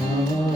보고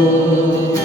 절하고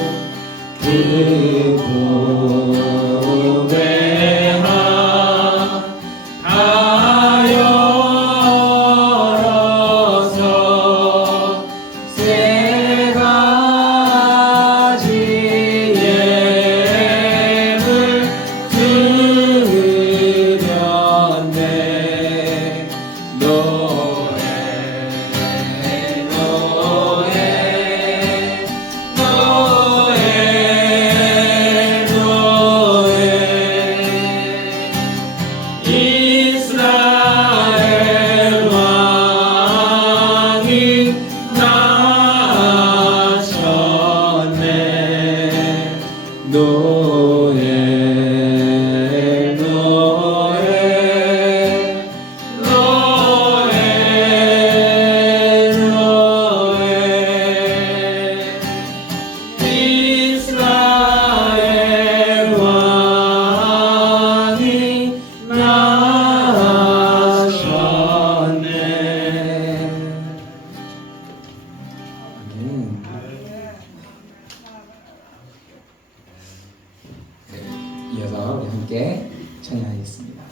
함께 찬양하겠습니다.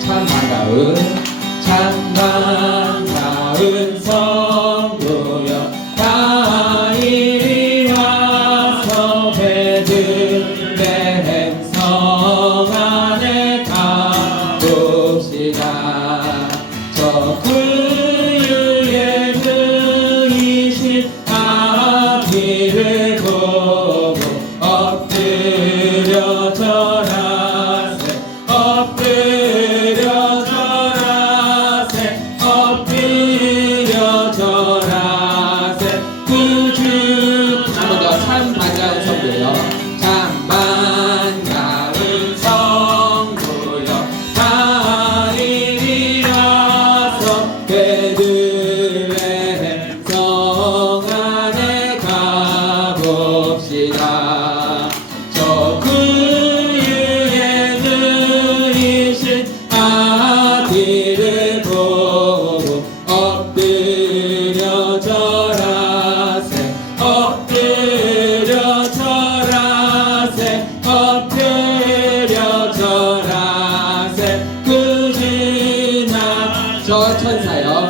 참 반가운 성도여 다 이리 와서 베들레헴 성 안에 가봅시다. 저 구유에 누이신 아기를 보고 엎드려 절하세 엎드려 절하세 구주 한 번 더 참 반가운 성도여 참 반가운 성도여 다 이리 와서 베들레헴 성 안에 가봅시다. 저 구유에 누이신 아기를 보고 엎드려 절하세 엎드려 절하세 엎드려 절하세 구주나 저 천사여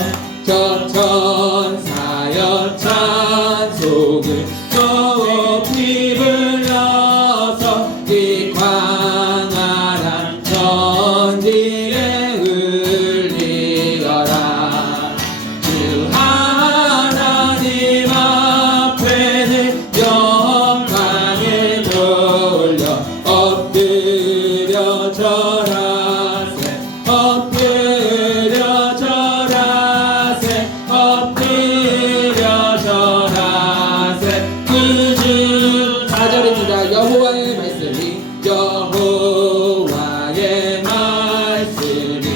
찬송을 높이 불러서 이 광활한 천지에 울리어라. 주 하나님 앞에는 영광을 돌려 엎드려 절하세 엎드려 절하세 엎드려 절하세 구주 4절입니다. 여호와의 말씀이 여호와의 말씀이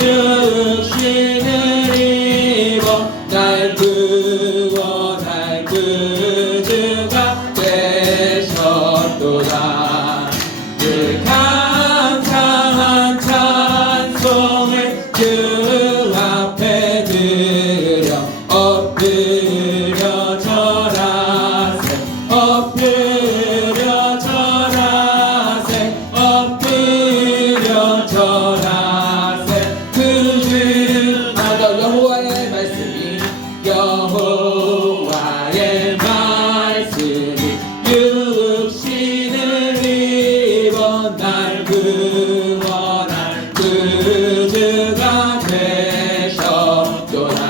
육신을 입어 날 구원할 구주가 되셨도다. 그 감사한 찬송을 주 앞에 드려 엎드려 절하세 엎드려 절하세 엎드려 절하세 구주 하나 여호와의 말씀이 여호와의 말씀이 육신을 입어 날 구원할 구주가 되셨도다.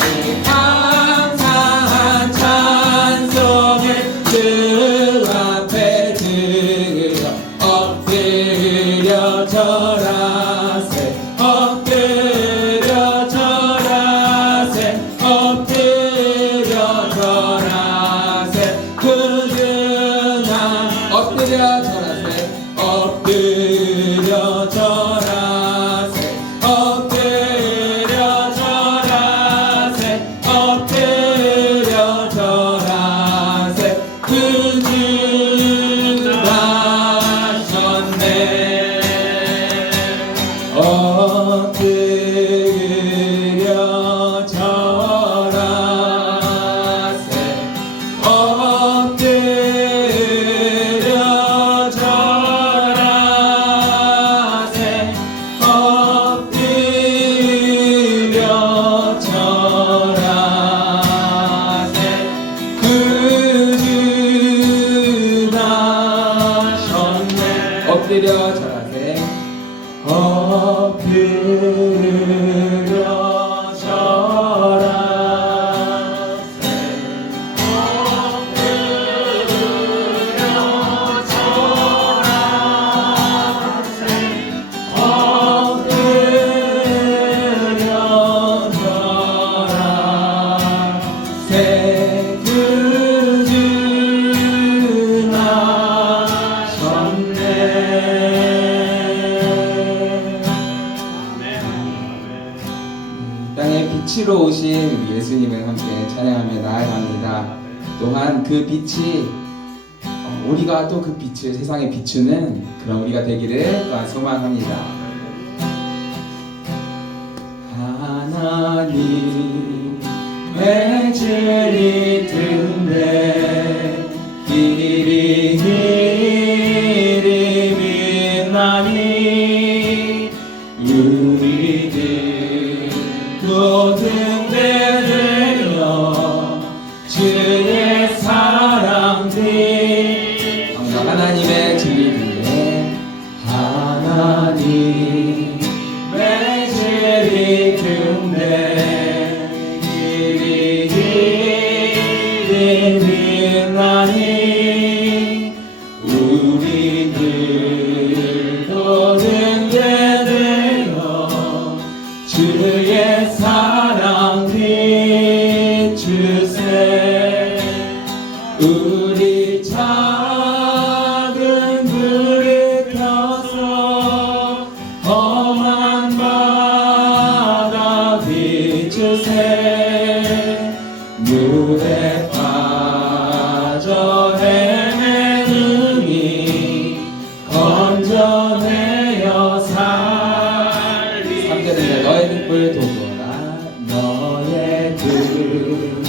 그 감사한 찬송을 주 앞에 들어 엎드려 절하세 엎드려 절하세 엎드려 절하세 구주나 엎드려 절하세 엎드려 절하세 엎드려 절하세 엎드려 절하세 구주가 하셨네. 엎드려 절하세 엎드려 절하세 엎드려 절하세 구주가 하셨네. 엎드려 절하세 엎드려 절하세 엎드려 절하세 구주나 하셨네. 땅에 빛으로 오신 예수님을 함께 찬양하며 나아갑니다. 또한 그 빛이 우리가 또 그 빛을 세상에 비추는 그런 우리가 되기를 또한 소망합니다. 하나님의 진리 든대 모든 데되어 주의 사랑 되 하나님의 진리 하나님의 진리 등대 길이 길이 빛나니 우리들도 등대되어 주의 사랑 비추세 우리 작은 불을 켜서 험한 바다 비추세 물에 빠져 헤매느니 건져내어 살리 3절에 너의 등불 도두어라 너의 등불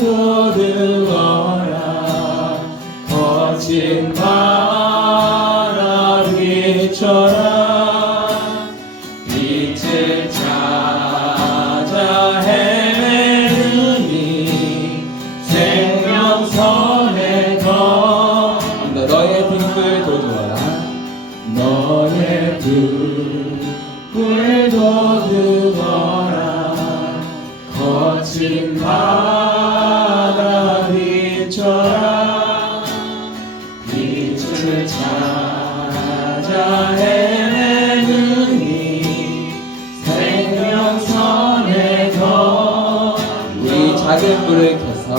도두어라 거친 바다 비춰라 빛을 찾아 헤매느니 생명선에 더 너의 등불 도두어라 너의 등불 도두어라 거친 바다 비춰라 빛을 찾아 헤매느니 생명선에 더 우리 작은 불을 켜서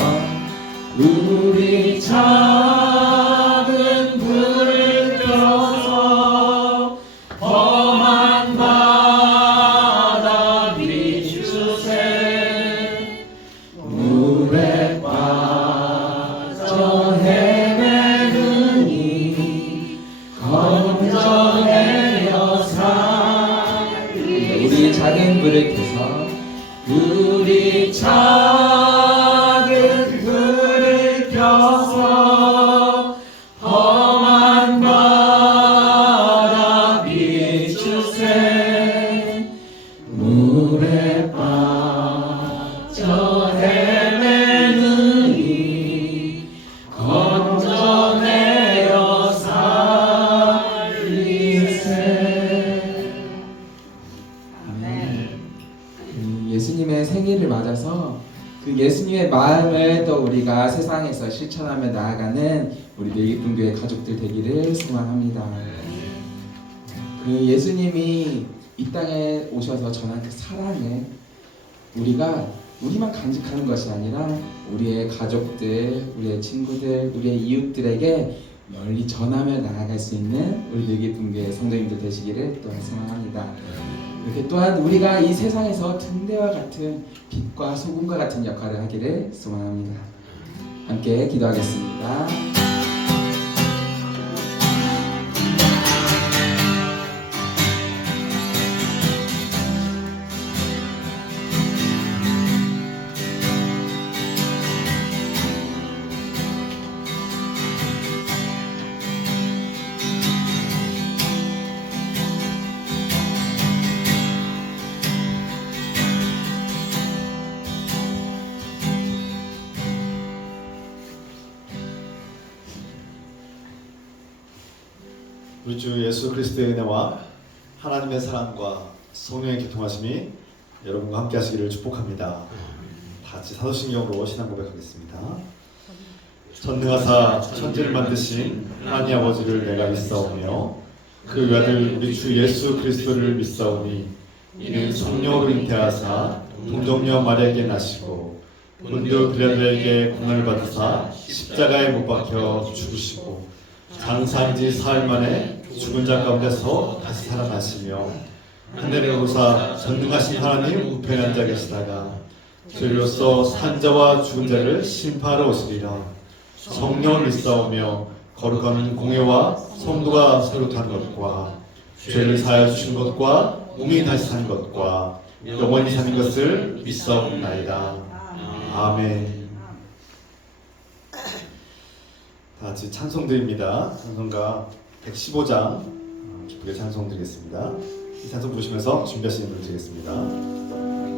우리 작은 불을 켜서 험한 바다 비추세 물에 빠져 헤매느니 건져내어 살리 우리 작은 불을 켜서 우리 작은 불을 켜서 험한 바다 비추세 물에 빠져 헤매느니 건져내어 살리세. 아멘. 예수님의 생일을 맞아서 그 예수님의 마음을 또 우리가 세상에서 실천하며 나아가는 우리 뇌기쁨교회 가족들 되기를 소망합니다. 그 예수님이 이 땅에 오셔서 전한 그 사랑을 우리만 간직하는 것이 아니라 우리의 가족들, 우리의 친구들, 우리의 이웃들에게 널리 전하며 나아갈 수 있는 우리 뇌기쁨교회 성도님들 되시기를 또한 소망합니다. 이렇게 또한 우리가 이 세상에서 등대와 같은 빛과 소금과 같은 역할을 하기를 소망합니다. 함께 기도하겠습니다. 우리 주 예수 그리스도의 은혜와 하나님의 사랑과 성령의 교통하심이 여러분과 함께 하시기를 축복합니다. 다 같이 사도신경으로 신앙 고백하겠습니다. 전능하사 천지를 만드신 하나님 아버지를 내가 믿사오며 그 외아들 우리 주 예수 그리스도를 믿사오니 이는 성령으로 잉태하사 동정녀 마리아에게 나시고 본디오 빌라도에게 고난을 받으사 십자가에 못 박혀 죽으시고 장사한 지 사흘 만에 죽은 자 가운데서 다시 살아나시며 하늘에 오르사 전능하신 하나님 우편에 앉아 계시다가 저희로서 산 자와 죽은 자를 심판하러 오시리라. 성령을 믿사오며 거룩한 공예와 성도가 세롯한 것과 죄를 사하여 주신 것과 몸이 다시 산 것과 영원히 사는 것을 믿사옵나이다. 아멘. 다 같이 찬송드립니다. 찬송가 115장 기쁘게 찬송 드리겠습니다. 이 찬송 보시면서 준비하시는 분 드리겠습니다.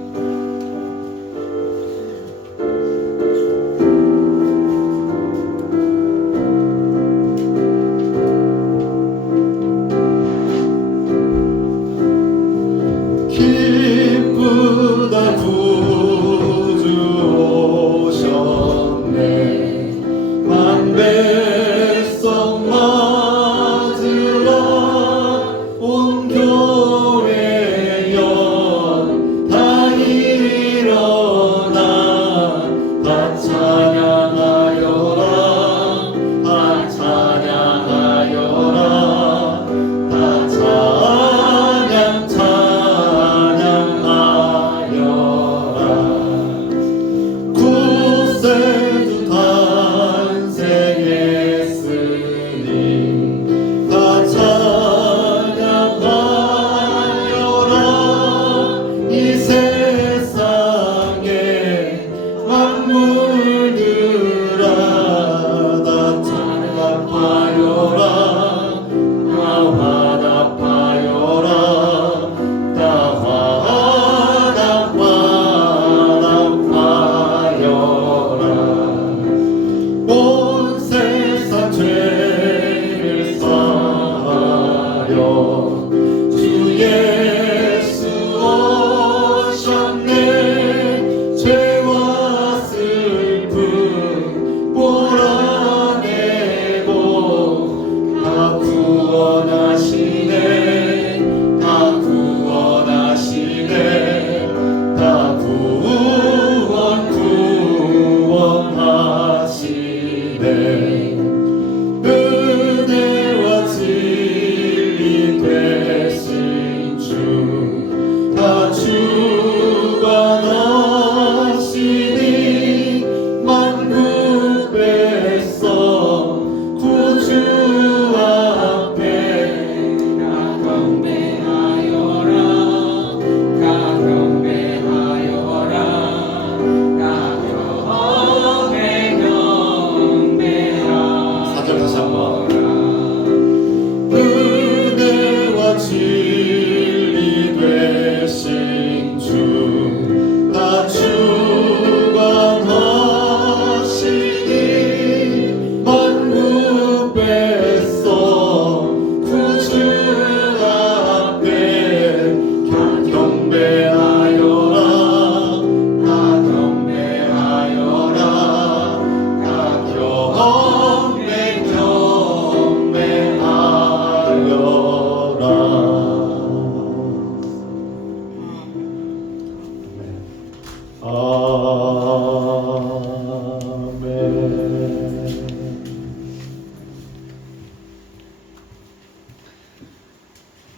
아멘.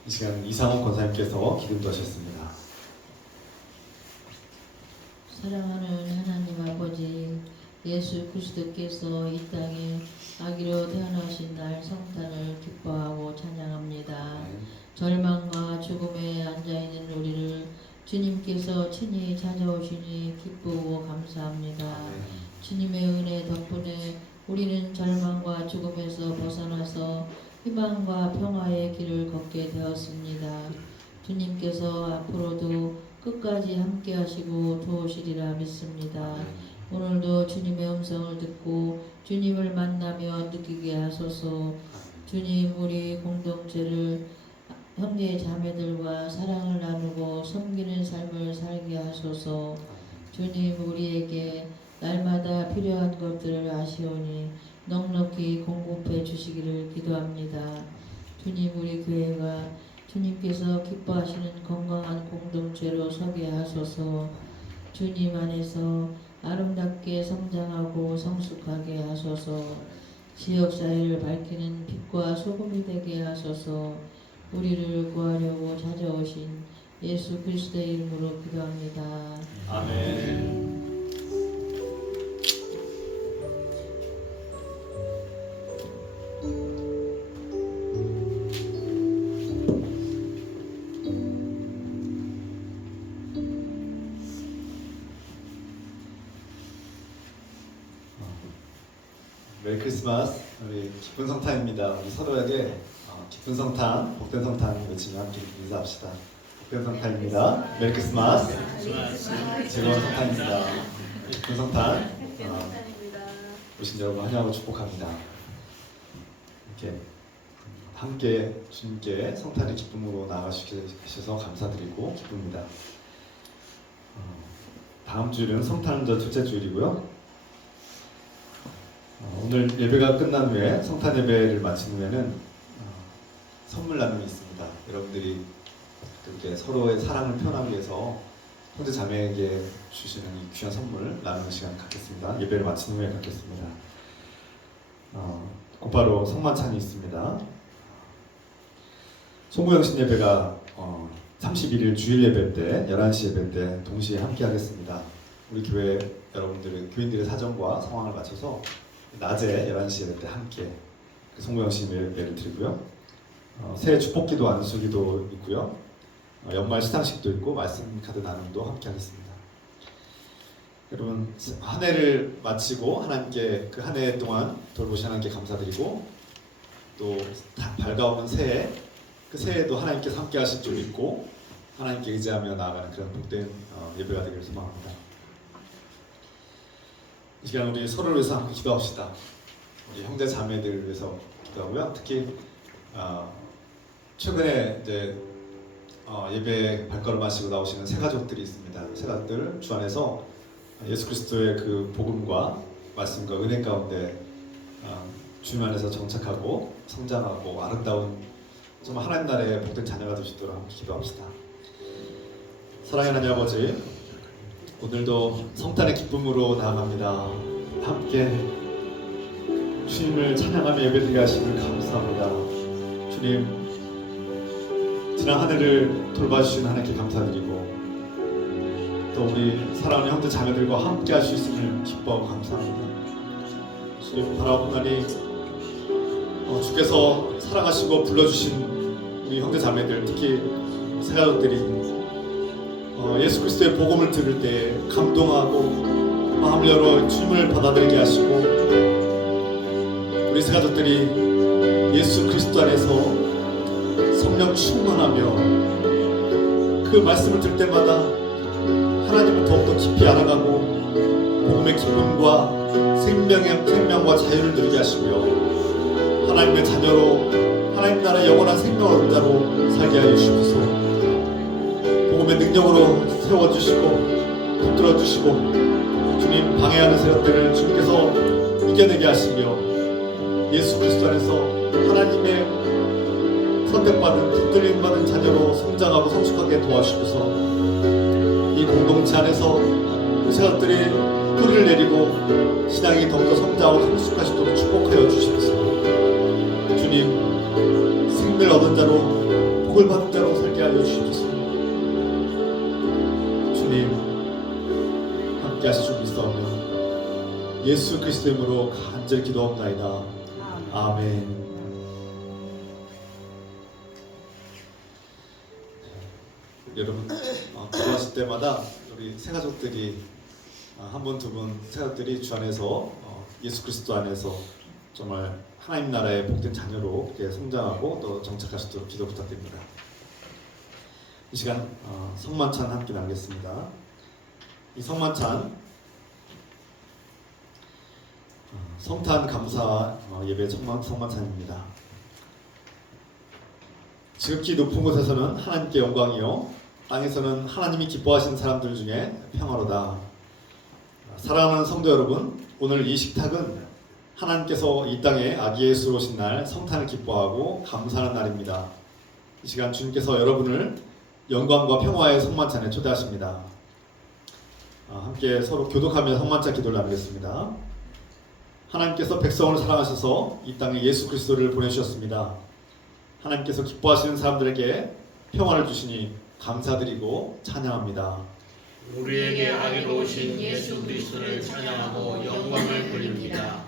이 시간 이상원 권사님께서 기도도 하셨습니다. 사랑하는 하나님 아버지, 예수 그리스도께서 이 땅에 아기로 태어나신 날 성탄을 기뻐하고 찬양합니다. 절망과 죽음에 앉아있는 우리를 주님께서 친히 찾아오시니 기쁘고 감사합니다. 주님의 은혜 덕분에 우리는 절망과 죽음에서 벗어나서 희망과 평화의 길을 걷게 되었습니다. 주님께서 앞으로도 끝까지 함께 하시고 도우시리라 믿습니다. 오늘도 주님의 음성을 듣고 주님을 만나며 느끼게 하소서. 주님, 우리 공동체를 형제 자매들과 사랑을 나누고 섬기는 삶을 살게 하소서. 주님, 우리에게 날마다 필요한 것들을 아시오니 넉넉히 공급해 주시기를 기도합니다. 주님, 우리 교회가 주님께서 기뻐하시는 건강한 공동체로 서게 하소서. 주님 안에서 아름답게 성장하고 성숙하게 하소서. 지역사회를 밝히는 빛과 소금이 되게 하소서. 우리를 구하려고 찾아오신 예수 그리스도의 이름으로 기도합니다. 아멘. 메리 크리스마스. 우리 기쁜 성탄입니다. 우리 서로에게 기쁜 성탄, 복된 성탄 외치며 함께 인사합시다. 복된 성탄입니다. 메리 크리스마스. 즐거운 성탄입니다. 기쁜 성탄. 오신 여러분 환영하고 축복합니다. 이렇게 함께 주님께 성탄의 기쁨으로 나아가주셔서 감사드리고 기쁩니다. 다음 주일은 성탄절 둘째 주일이고요. 오늘 예배가 끝난 후에 성탄 예배를 마친 후에는 선물 나눔이 있습니다. 여러분들이 이렇게 서로의 사랑을 표현하기 위해서 형제 자매에게 주시는 이 귀한 선물 나누는 시간 갖겠습니다. 예배를 마친 후에 갖겠습니다. 곧바로 성만찬이 있습니다. 송구영신 예배가 31일 주일 예배 때 11시 예배 때 동시에 함께 하겠습니다. 우리 교회 여러분들의 교인들의 사정과 상황을 맞춰서 낮에 11시 예배 때 함께 송구영신 예배를 드리고요. 새해 축복기도 안수기도 있고요. 연말 시상식도 있고 말씀 카드 나눔도 함께 하겠습니다. 여러분 한 해를 마치고 하나님께 그 한 해 동안 돌보신 하나님께 감사드리고 또 밝아오는 새해 그 새해에도 하나님께서 함께 하실 줄 믿고 하나님께 의지하며 나아가는 그런 복된 예배가 되기를 소망합니다. 이 시간 우리 서로를 위해서 함께 기도합시다. 우리 형제 자매들을 위해서 기도하고요. 특히 최근에 이제 예배 발걸음하시고 나오시는 새 가족들이 있습니다. 새 가족들 주 안에서 예수 그리스도의 그 복음과 말씀과 은혜 가운데 주님 안에서 정착하고 성장하고 아름다운 정말 하나님 나라의 복된 자녀가 되시도록 함께 기도합시다. 사랑하는 하나님 아버지, 오늘도 성탄의 기쁨으로 나아갑니다. 함께 주님을 찬양하며 예배드리게 하시니 감사합니다. 주님, 지난 한 해를 돌봐주신 하나님께 감사드리고 또 우리 사랑하는 형제 자매들과 함께 할 수 있음을 기뻐하고 감사합니다. 주님 바라보나니 주께서 사랑하시고 불러주신 우리 형제 자매들, 특히 새가족들이 예수 그리스도의 복음을 들을 때 감동하고 마음을 열어 주님을 받아들이게 하시고 우리 새가족들이 예수 그리스도 안에서 성령 충만하며 그 말씀을 들 때마다 하나님을 더욱더 깊이 알아가고 복음의 기쁨과 생명과 자유를 누리게 하시며 하나님의 자녀로 하나님 나라의 영원한 생명을 얻은 자로 살게 하여 주시옵소서. 복음의 능력으로 세워주시고 붙들어주시고 주님 방해하는 세력들을 주님께서 이겨내게 하시며 예수 그리스도 안에서 하나님의 선택받은 붙들림받은 자녀로 성장하고 성숙하게 도와주셔서 이 공동체 안에서 그 사람들이 뿌리를 내리고 신앙이 더욱더 성장하고 성숙하시도록 축복하여 주십시오. 주님, 생명을 얻은 자로 복을 받은 자로 살게 하여 주십시오. 주님, 함께 하실 줄 믿사오며 예수 그리스도 이름으로 간절히 기도합나이다. 아멘. 여러분, 기도하실 때마다 우리 새가족들이 한 분, 두 분 새가족들이 주 안에서 예수 그리스도 안에서 정말 하나님 나라의 복된 자녀로 이렇게 성장하고 또 정착하시도록 기도 부탁드립니다. 이 시간 성만찬 함께 나누겠습니다. 이 성만찬 성탄 감사 예배 성만찬입니다. 지극히 높은 곳에서는 하나님께 영광이요 땅에서는 하나님이 기뻐하시는 사람들 중에 평화로다. 사랑하는 성도 여러분, 오늘 이 식탁은 하나님께서 이 땅에 아기 예수로 오신 날 성탄을 기뻐하고 감사하는 날입니다. 이 시간 주님께서 여러분을 영광과 평화의 성만찬에 초대하십니다. 함께 서로 교독하며 성만찬 기도를 나누겠습니다. 하나님께서 백성을 사랑하셔서 이 땅에 예수 그리스도를 보내주셨습니다. 하나님께서 기뻐하시는 사람들에게 평화를 주시니 감사드리고 찬양합니다. 우리에게 아기로 오신 예수 그리스도를 찬양하고 영광을 돌립니다.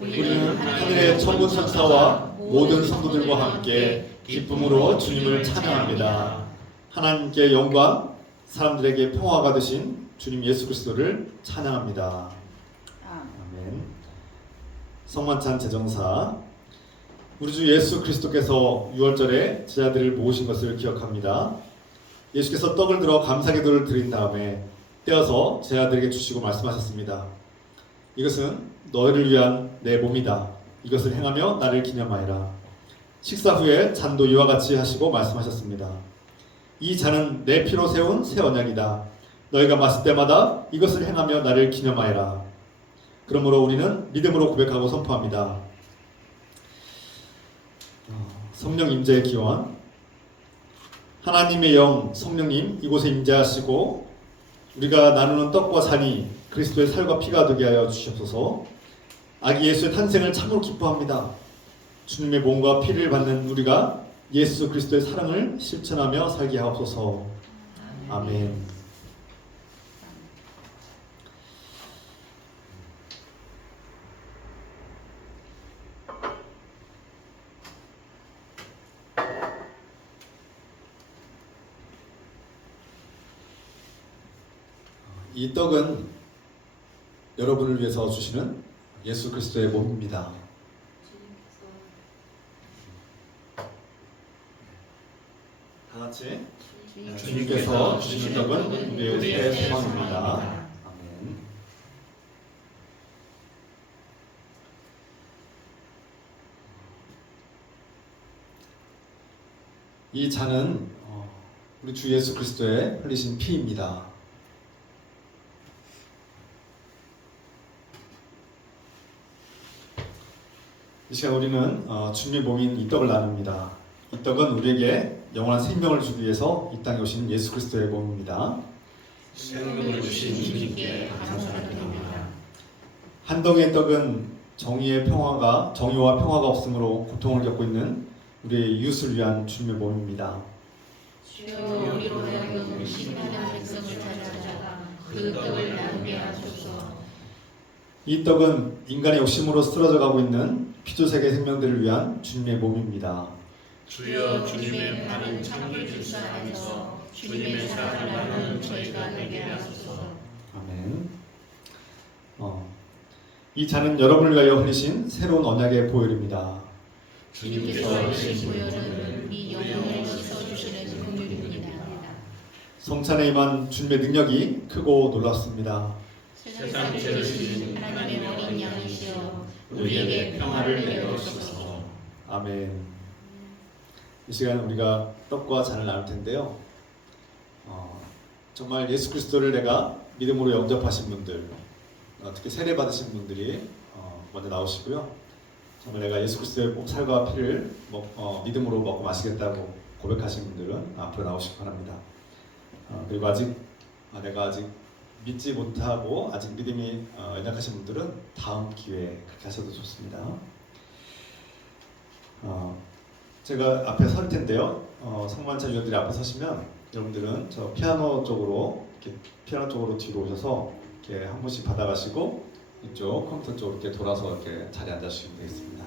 우리는 하늘의 천군 천사와 모든 성도들과 함께 기쁨으로 주님을 찬양합니다. 하나님께 영광, 사람들에게 평화가 되신 주님 예수 그리스도를 찬양합니다. 아멘. 성만찬 제정사. 우리 주 예수 그리스도께서 6월절에 제자들을 모으신 것을 기억합니다. 예수께서 떡을 들어 감사기도를 드린 다음에 떼어서 제자들에게 주시고 말씀하셨습니다. 이것은 너희를 위한 내 몸이다. 이것을 행하며 나를 기념하여라. 식사 후에 잔도 이와 같이 하시고 말씀하셨습니다. 이 잔은 내 피로 세운 새 언약이다. 너희가 마실 때마다 이것을 행하며 나를 기념하여라. 그러므로 우리는 믿음으로 고백하고 선포합니다. 성령 임재의 기원. 하나님의 영 성령님 이곳에 임재하시고 우리가 나누는 떡과 잔이 그리스도의 살과 피가 되게 하여 주시옵소서. 아기 예수의 탄생을 참으로 기뻐합니다. 주님의 몸과 피를 받는 우리가 예수 그리스도의 사랑을 실천하며 살게 하옵소서. 아멘. 이 떡은 여러분을 위해서 주시는 예수 그리스도의 몸입니다. 다 같이 주님께서 주시는 떡은 우리의 새 소망입니다. 아멘. 이 잔은 우리 주 예수 그리스도의 흘리신 피입니다. 이 시간 우리는 주님의 몸인 이 떡을 나눕니다. 이 떡은 우리에게 영원한 생명을 주기 위해서 이 땅에 오신 예수 그리스도의 몸입니다. 생명을 주신 주님께 감사드립니다. 한 덩이의 떡은 정의와 평화가 없으므로 고통을 겪고 있는 우리의 이웃을 위한 주님의 몸입니다. 주여 우리로 하여금 심판한 백성을 찾아다가 그 떡을 나누게 하소서. 이 떡은 인간의 욕심으로 쓰러져 가고 있는 피조세계 생명들을 위한 주님의 몸입니다. 주여 주님의 바른 창조 질서 안에서 주님의 사랑을 나누는 저희가 되게 하소서. 아멘. 이 잔은 여러분을 위하여 흘리신 새로운 언약의 보혈입니다. 주님께서 흘리신 보혈은 우리 영혼을 씻어주시는 긍휼입니다. 성찬에 임한 주님의 능력이 크고 놀랍습니다. 세상 죄를 지신 하나님의 어린 양이시여 우리에게 평화를 내려주소서. 아멘. 이 시간 우리가 떡과 잔을 나눌 텐데요. 정말 예수 그리스도를 내가 믿음으로 영접하신 분들, 특히 세례 받으신 분들이 먼저 나오시고요. 정말 내가 예수 그리스도의 살과 피를 믿음으로 먹고 마시겠다고 고백하신 분들은 앞으로 나오시기 바랍니다. 그리고 내가 아직 믿지 못하고 아직 믿음이 연약하신 분들은 다음 기회에 그렇게 하셔도 좋습니다. 제가 앞에 설 텐데요. 성만찬 위원들이 앞에 서시면 여러분들은 저 피아노 쪽으로 이렇게 피아노 쪽으로 뒤로 오셔서 이렇게 한 분씩 받아가시고 이쪽 컴퓨터 쪽으로 이렇게 돌아서 이렇게 자리에 앉아주시면 되겠습니다.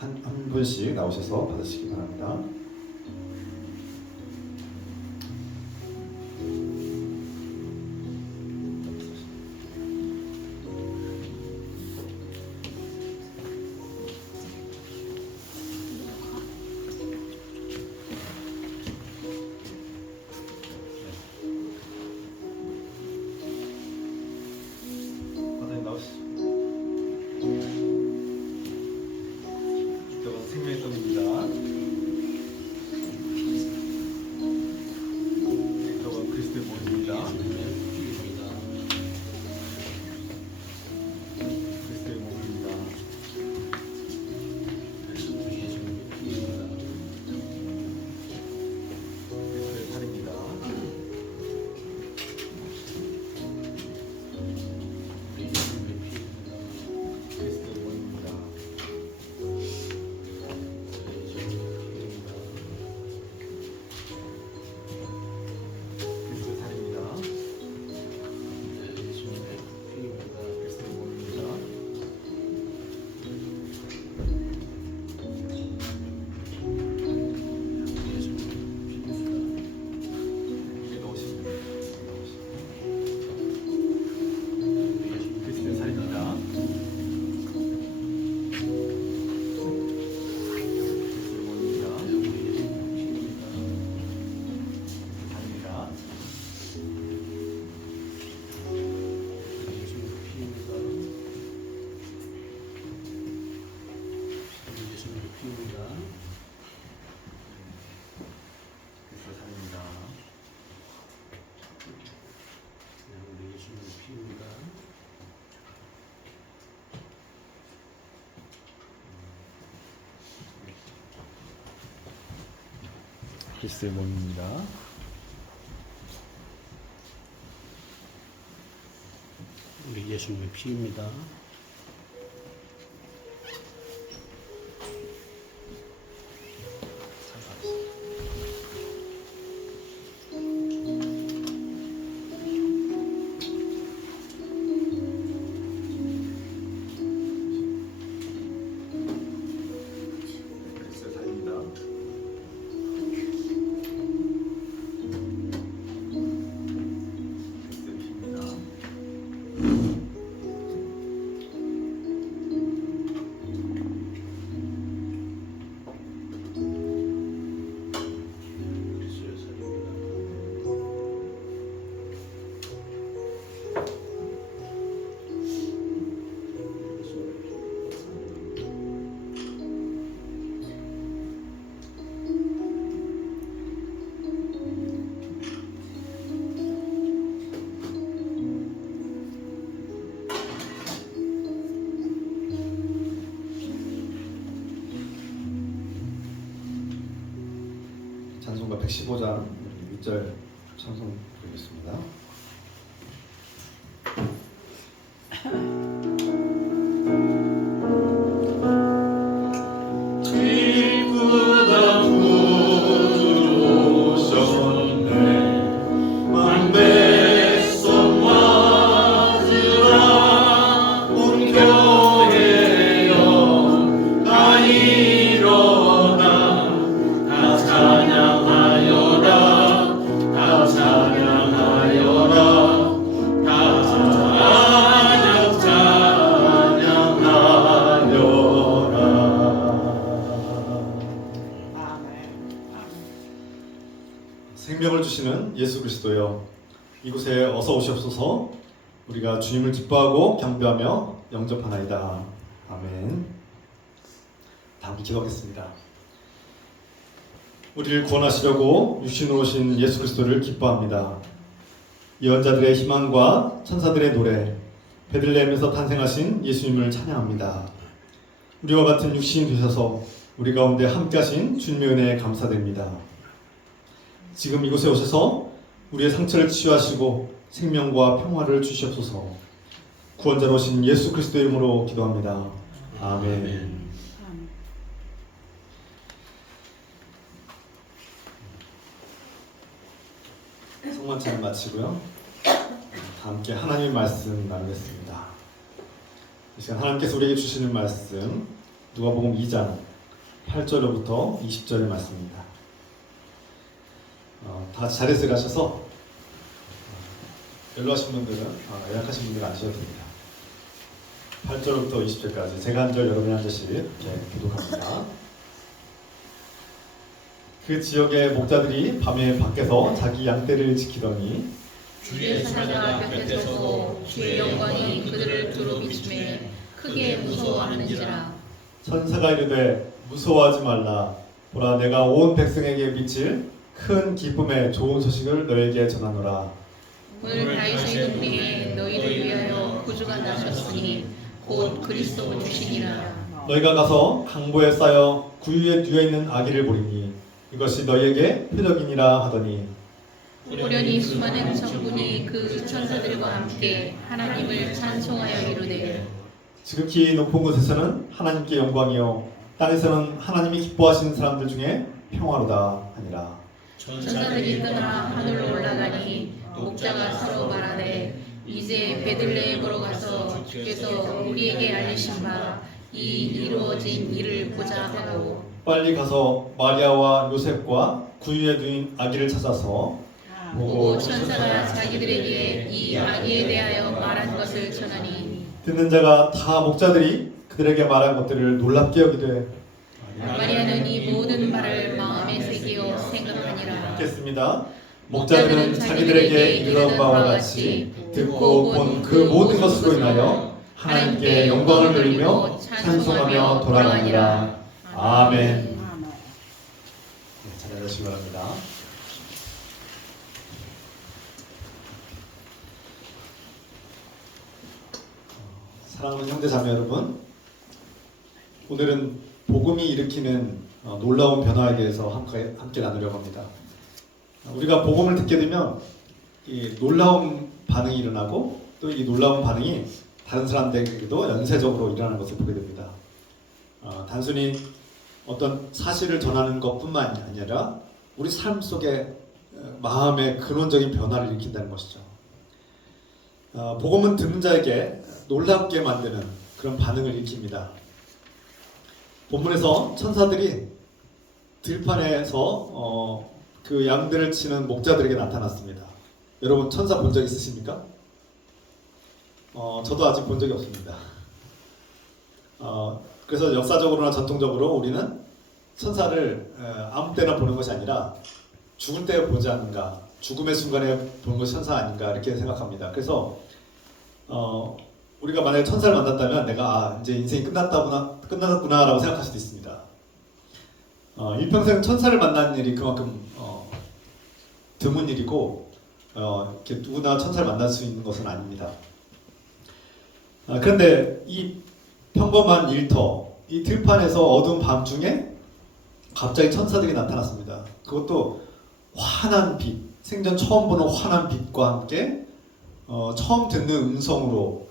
한 분씩 나오셔서 받으시기 바랍니다. 과장님 나오시죠. 이쪽은 생명의 손입니다. 이쪽은 그리스도의 몸입니다. 그리스도의 몸입니다. 그리스도의 살입니다. 그리스도의 몸입니다. 그리스도의 살입니다. 그리스도의 몸입니다. 여기 넣으시면 됩니다. 그리스도의 살입니다. 그리스도의 몸입니다. 살입니다. 그리스도의 살입니다. 그리스도의 몸입니다. 우리 예수님의 피입니다. 그리스도의 살입니다. 그리스도의 피입니다. 그리스도의 살입니다. 찬송가 115장 1절 찬송 부르겠습니다. 기쁘다 구주 오셨네 만백성 맞으라 온 교회여 다 일어나 다 찬양하여라 다 찬양하여라 다 찬양하여라. 생명을 주시는 예수 그리스도여 이곳에 어서 오시옵소서. 우리가 주님을 기뻐하고 경배하며 영접하나이다. 아멘. 다음 기도하겠습니다. 우리를 구원하시려고 육신으로 오신 예수 그리스도를 기뻐합니다. 예언자들의 희망과 천사들의 노래, 베들레헴에서 탄생하신 예수님을 찬양합니다. 우리와 같은 육신이 되셔서 우리 가운데 함께하신 주님의 은혜에 감사드립니다. 지금 이곳에 오셔서 우리의 상처를 치유하시고 생명과 평화를 주시옵소서. 구원자로 오신 예수 그리스도의 이름으로 기도합니다. 아멘. 성만찬을 마치고요. 다 함께 하나님의 말씀 나누겠습니다. 이 시간 하나님께서 우리에게 주시는 말씀 누가복음 2장 8절부터 20절의 말씀입니다. 다 같이 자리에서 일하셔서 연로하신 분들은 예약하신 분들은 앉으셔도 됩니다. 8절부터 20절까지 제가 한 절 여러분이 한 절씩 교독합니다. 그 지역의 목자들이 밤에 밖에서 자기 양떼를 지키더니 주의 사자가 곁에 서고 주의 영광이 그들을 두루 비추매 크게 무서워하는지라. 천사가 이르되 무서워하지 말라. 보라, 내가 온 백성에게 미칠 큰 기쁨의 좋은 소식을 너에게 전하노라. 오늘 다윗의 동리에 너희를 위하여 구주가 나셨으니 곧 그리스도 주시니라. 너희가 가서 강보에 쌓여 구유에 뛰어있는 아기를 보리니 이것이 너희에게 표적이니라 하더니 호련히 수많은 천군이 그 천사들과 함께 하나님을 찬송하여 이르되 지극히 높은 곳에서는 하나님께 영광이요 땅에서는 하나님이 기뻐하시는 사람들 중에 평화로다 하니라. 천사들이 떠나 하늘로 올라가니 목자가 서로 말하되 이제 베들레헴으로 가서 주께서 우리에게 알리신 바 이 이루어진 일을 보자 하고 빨리 가서 마리아와 요셉과 구유에 누인 아기를 찾아서 보고 천사가 자기들에게 이 아기에 대하여 말한 것을 전하니 듣는 자가 다 목자들이 그들에게 말한 것들을 놀랍게 여기되 마리아는 이 모든 말을 마음에 새기어 생각하니라. 읽겠습니다. 목자들은 자기들에게 이르던 바와 같이 듣고 본 그 모든 것으로 인하여 하나님께 영광을 돌리며 찬송하며 돌아가니라. 아멘. 잘 읽으시기 바랍니다. 사랑하는 형제 자매 여러분, 오늘은 복음이 일으키는 놀라운 변화에 대해서 함께 나누려고 합니다. 우리가 복음을 듣게 되면 이 놀라운 반응이 일어나고 또 이 놀라운 반응이 다른 사람들에게도 연쇄적으로 일어나는 것을 보게 됩니다. 단순히 어떤 사실을 전하는 것뿐만 아니라 우리 삶 속에 마음의 근원적인 변화를 일으킨다는 것이죠. 복음은 듣는 자에게 놀랍게 만드는 그런 반응을 일으킵니다. 본문에서 천사들이 들판에서 그 양들을 치는 목자들에게 나타났습니다. 여러분 천사 본 적 있으십니까? 저도 아직 본 적이 없습니다. 그래서 역사적으로나 전통적으로 우리는 천사를 아무 때나 보는 것이 아니라 죽을 때 보지 않는가, 죽음의 순간에 보는 것이 천사 아닌가 이렇게 생각합니다. 그래서 우리가 만약에 천사를 만났다면 내가 이제 인생이 끝났구나라고 생각할 수도 있습니다. 일평생 천사를 만나는 일이 그만큼 드문 일이고 이렇게 누구나 천사를 만날 수 있는 것은 아닙니다. 그런데 이 평범한 일터, 이 들판에서 어두운 밤중에 갑자기 천사들이 나타났습니다. 그것도 환한 빛, 생전 처음 보는 환한 빛과 함께 처음 듣는 음성으로,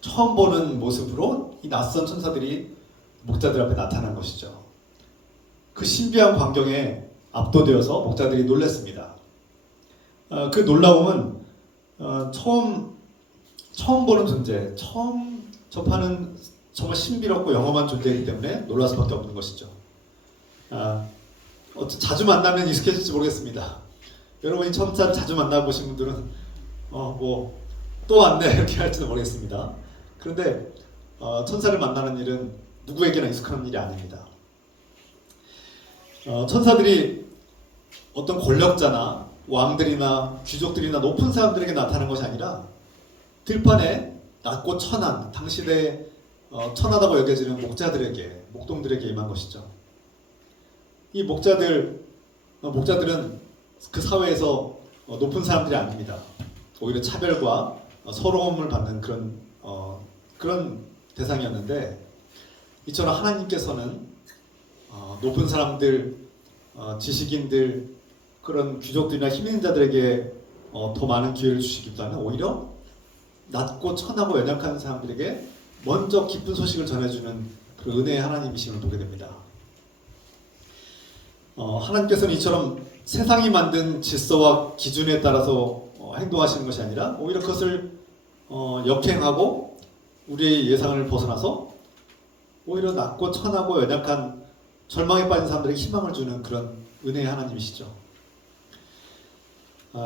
처음 보는 모습으로 이 낯선 천사들이 목자들 앞에 나타난 것이죠. 그 신비한 광경에 압도되어서 목자들이 놀랐습니다. 그 놀라움은 처음 보는 존재, 처음 접하는 정말 신비롭고 영험한 존재이기 때문에 놀랄 수밖에 없는 것이죠. 자주 만나면 익숙해질지 모르겠습니다. 여러분이 천사를 자주 만나보신 분들은 뭐 또 왔네 이렇게 할지도 모르겠습니다. 그런데 천사를 만나는 일은 누구에게나 익숙한 일이 아닙니다. 천사들이 어떤 권력자나 왕들이나 귀족들이나 높은 사람들에게 나타나는 것이 아니라 들판에 낮고 천한, 당시대에 천하다고 여겨지는 목자들에게, 목동들에게 임한 것이죠. 이 목자들은 그 사회에서 높은 사람들이 아닙니다. 오히려 차별과 서러움을 받는 그런 대상이었는데, 이처럼 하나님께서는 높은 사람들, 지식인들, 그런 귀족들이나 힘 있는 자들에게 더 많은 기회를 주시기보다는 오히려 낮고 천하고 연약한 사람들에게 먼저 기쁜 소식을 전해주는 그 은혜의 하나님이심을 보게 됩니다. 하나님께서는 이처럼 세상이 만든 질서와 기준에 따라서 행동하시는 것이 아니라 오히려 그것을 역행하고 우리의 예상을 벗어나서 오히려 낮고 천하고 연약한 절망에 빠진 사람들에게 희망을 주는 그런 은혜의 하나님이시죠.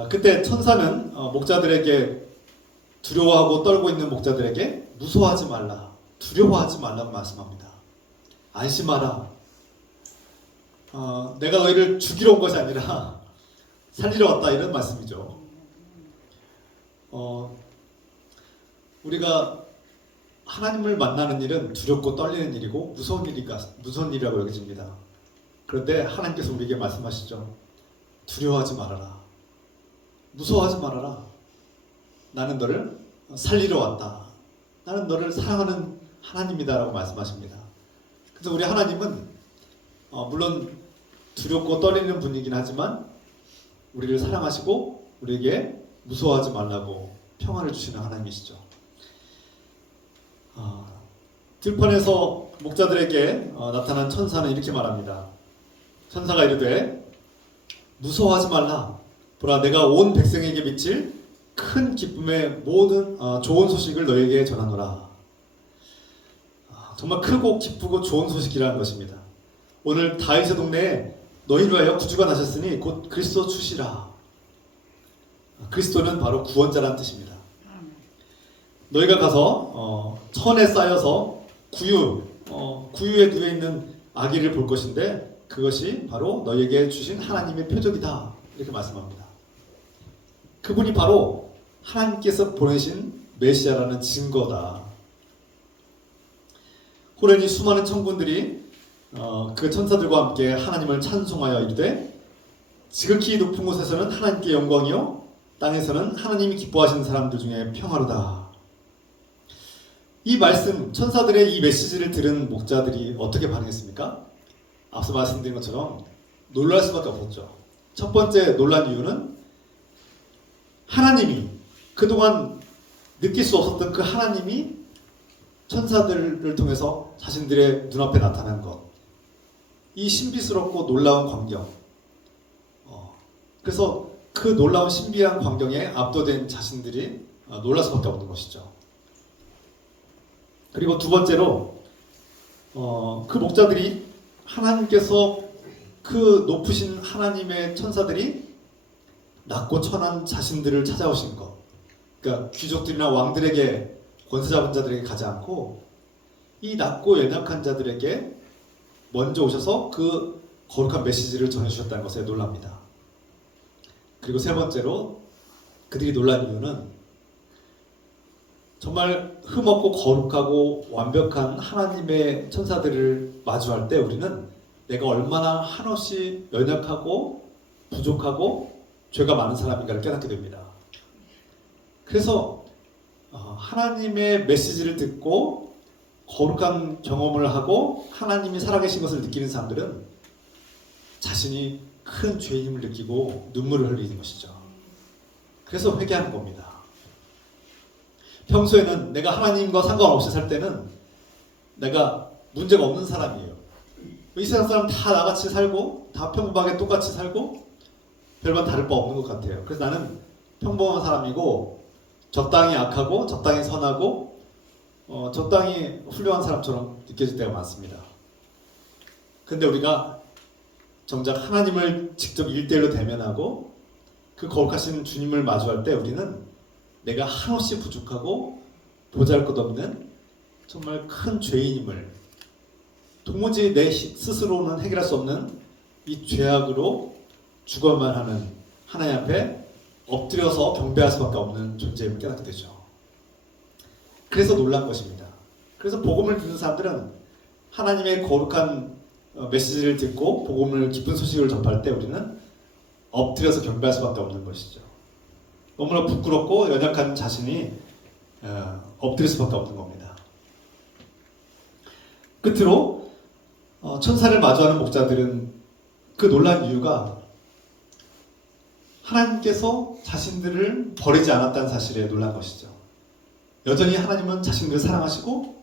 그때 천사는 목자들에게 두려워하고 떨고 있는 목자들에게 무서워하지 말라, 두려워하지 말라고 말씀합니다. 안심하라. 내가 너희를 죽이러 온 것이 아니라 살리러 왔다, 이런 말씀이죠. 우리가 하나님을 만나는 일은 두렵고 떨리는 일이고 무서운 일이라고 여겨집니다. 그런데 하나님께서 우리에게 말씀하시죠. 두려워하지 말아라. 무서워하지 말아라. 나는 너를 살리러 왔다. 나는 너를 사랑하는 하나님이다라고 말씀하십니다. 그래서 우리 하나님은 물론 두렵고 떨리는 분이긴 하지만 우리를 사랑하시고 우리에게 무서워하지 말라고 평안을 주시는 하나님이시죠. 들판에서 목자들에게 나타난 천사는 이렇게 말합니다. 천사가 이르되 무서워하지 말라. 보라, 내가 온 백성에게 미칠 큰 기쁨의 모든 좋은 소식을 너에게 전하노라. 정말 크고 기쁘고 좋은 소식이라는 것입니다. 오늘 다윗의 동네에 너희를 위하여 구주가 나셨으니 곧 그리스도 주시라. 그리스도는 바로 구원자라는 뜻입니다. 너희가 가서 천에 쌓여서 구유에 누워 있는 아기를 볼 것인데 그것이 바로 너희에게 주신 하나님의 표적이다, 이렇게 말씀합니다. 그분이 바로 하나님께서 보내신 메시아라는 증거다. 호련히 수많은 천군들이 그 천사들과 함께 하나님을 찬송하여 이르되 지극히 높은 곳에서는 하나님께 영광이요 땅에서는 하나님이 기뻐하시는 사람들 중에 평화로다. 이 말씀, 천사들의 이 메시지를 들은 목자들이 어떻게 반응했습니까? 앞서 말씀드린 것처럼 놀랄 수밖에 없었죠. 첫 번째 놀란 이유는 하나님이, 그동안 느낄 수 없었던 그 하나님이 천사들을 통해서 자신들의 눈앞에 나타난 것, 이 신비스럽고 놀라운 광경, 그래서 그 놀라운 신비한 광경에 압도된 자신들이 놀랄 수밖에 없는 것이죠. 그리고 두 번째로 그 목자들이 하나님께서 그 높으신 하나님의 천사들이 낮고 천한 자신들을 찾아오신 것, 그러니까 귀족들이나 왕들에게, 권세 잡은 자들에게 가지 않고 이 낮고 연약한 자들에게 먼저 오셔서 그 거룩한 메시지를 전해주셨다는 것에 놀랍니다. 그리고 세 번째로 그들이 놀란 이유는 정말 흠없고 거룩하고 완벽한 하나님의 천사들을 마주할 때 우리는 내가 얼마나 한없이 연약하고 부족하고 죄가 많은 사람인가를 깨닫게 됩니다. 그래서 하나님의 메시지를 듣고 거룩한 경험을 하고 하나님이 살아계신 것을 느끼는 사람들은 자신이 큰 죄임을 느끼고 눈물을 흘리는 것이죠. 그래서 회개하는 겁니다. 평소에는 내가 하나님과 상관없이 살 때는 내가 문제가 없는 사람이에요. 이 세상 사람 다 나같이 살고 다 평범하게 똑같이 살고 별반 다를 바 없는 것 같아요. 그래서 나는 평범한 사람이고 적당히 악하고 적당히 선하고 적당히 훌륭한 사람처럼 느껴질 때가 많습니다. 근데 우리가 정작 하나님을 직접 1대1로 대면하고 그 거룩하신 주님을 마주할 때 우리는 내가 한없이 부족하고 보잘것없는 정말 큰 죄인임을, 도무지 내 스스로는 해결할 수 없는 이 죄악으로 죽어만 하는 하나님 앞에 엎드려서 경배할 수밖에 없는 존재임을 깨닫게 되죠. 그래서 놀란 것입니다. 그래서 복음을 듣는 사람들은 하나님의 거룩한 메시지를 듣고 복음을, 기쁜 소식을 접할 때 우리는 엎드려서 경배할 수밖에 없는 것이죠. 너무나 부끄럽고 연약한 자신이 엎드릴 수밖에 없는 겁니다. 끝으로 천사를 마주하는 목자들은 그 놀란 이유가 하나님께서 자신들을 버리지 않았다는 사실에 놀란 것이죠. 여전히 하나님은 자신들을 사랑하시고,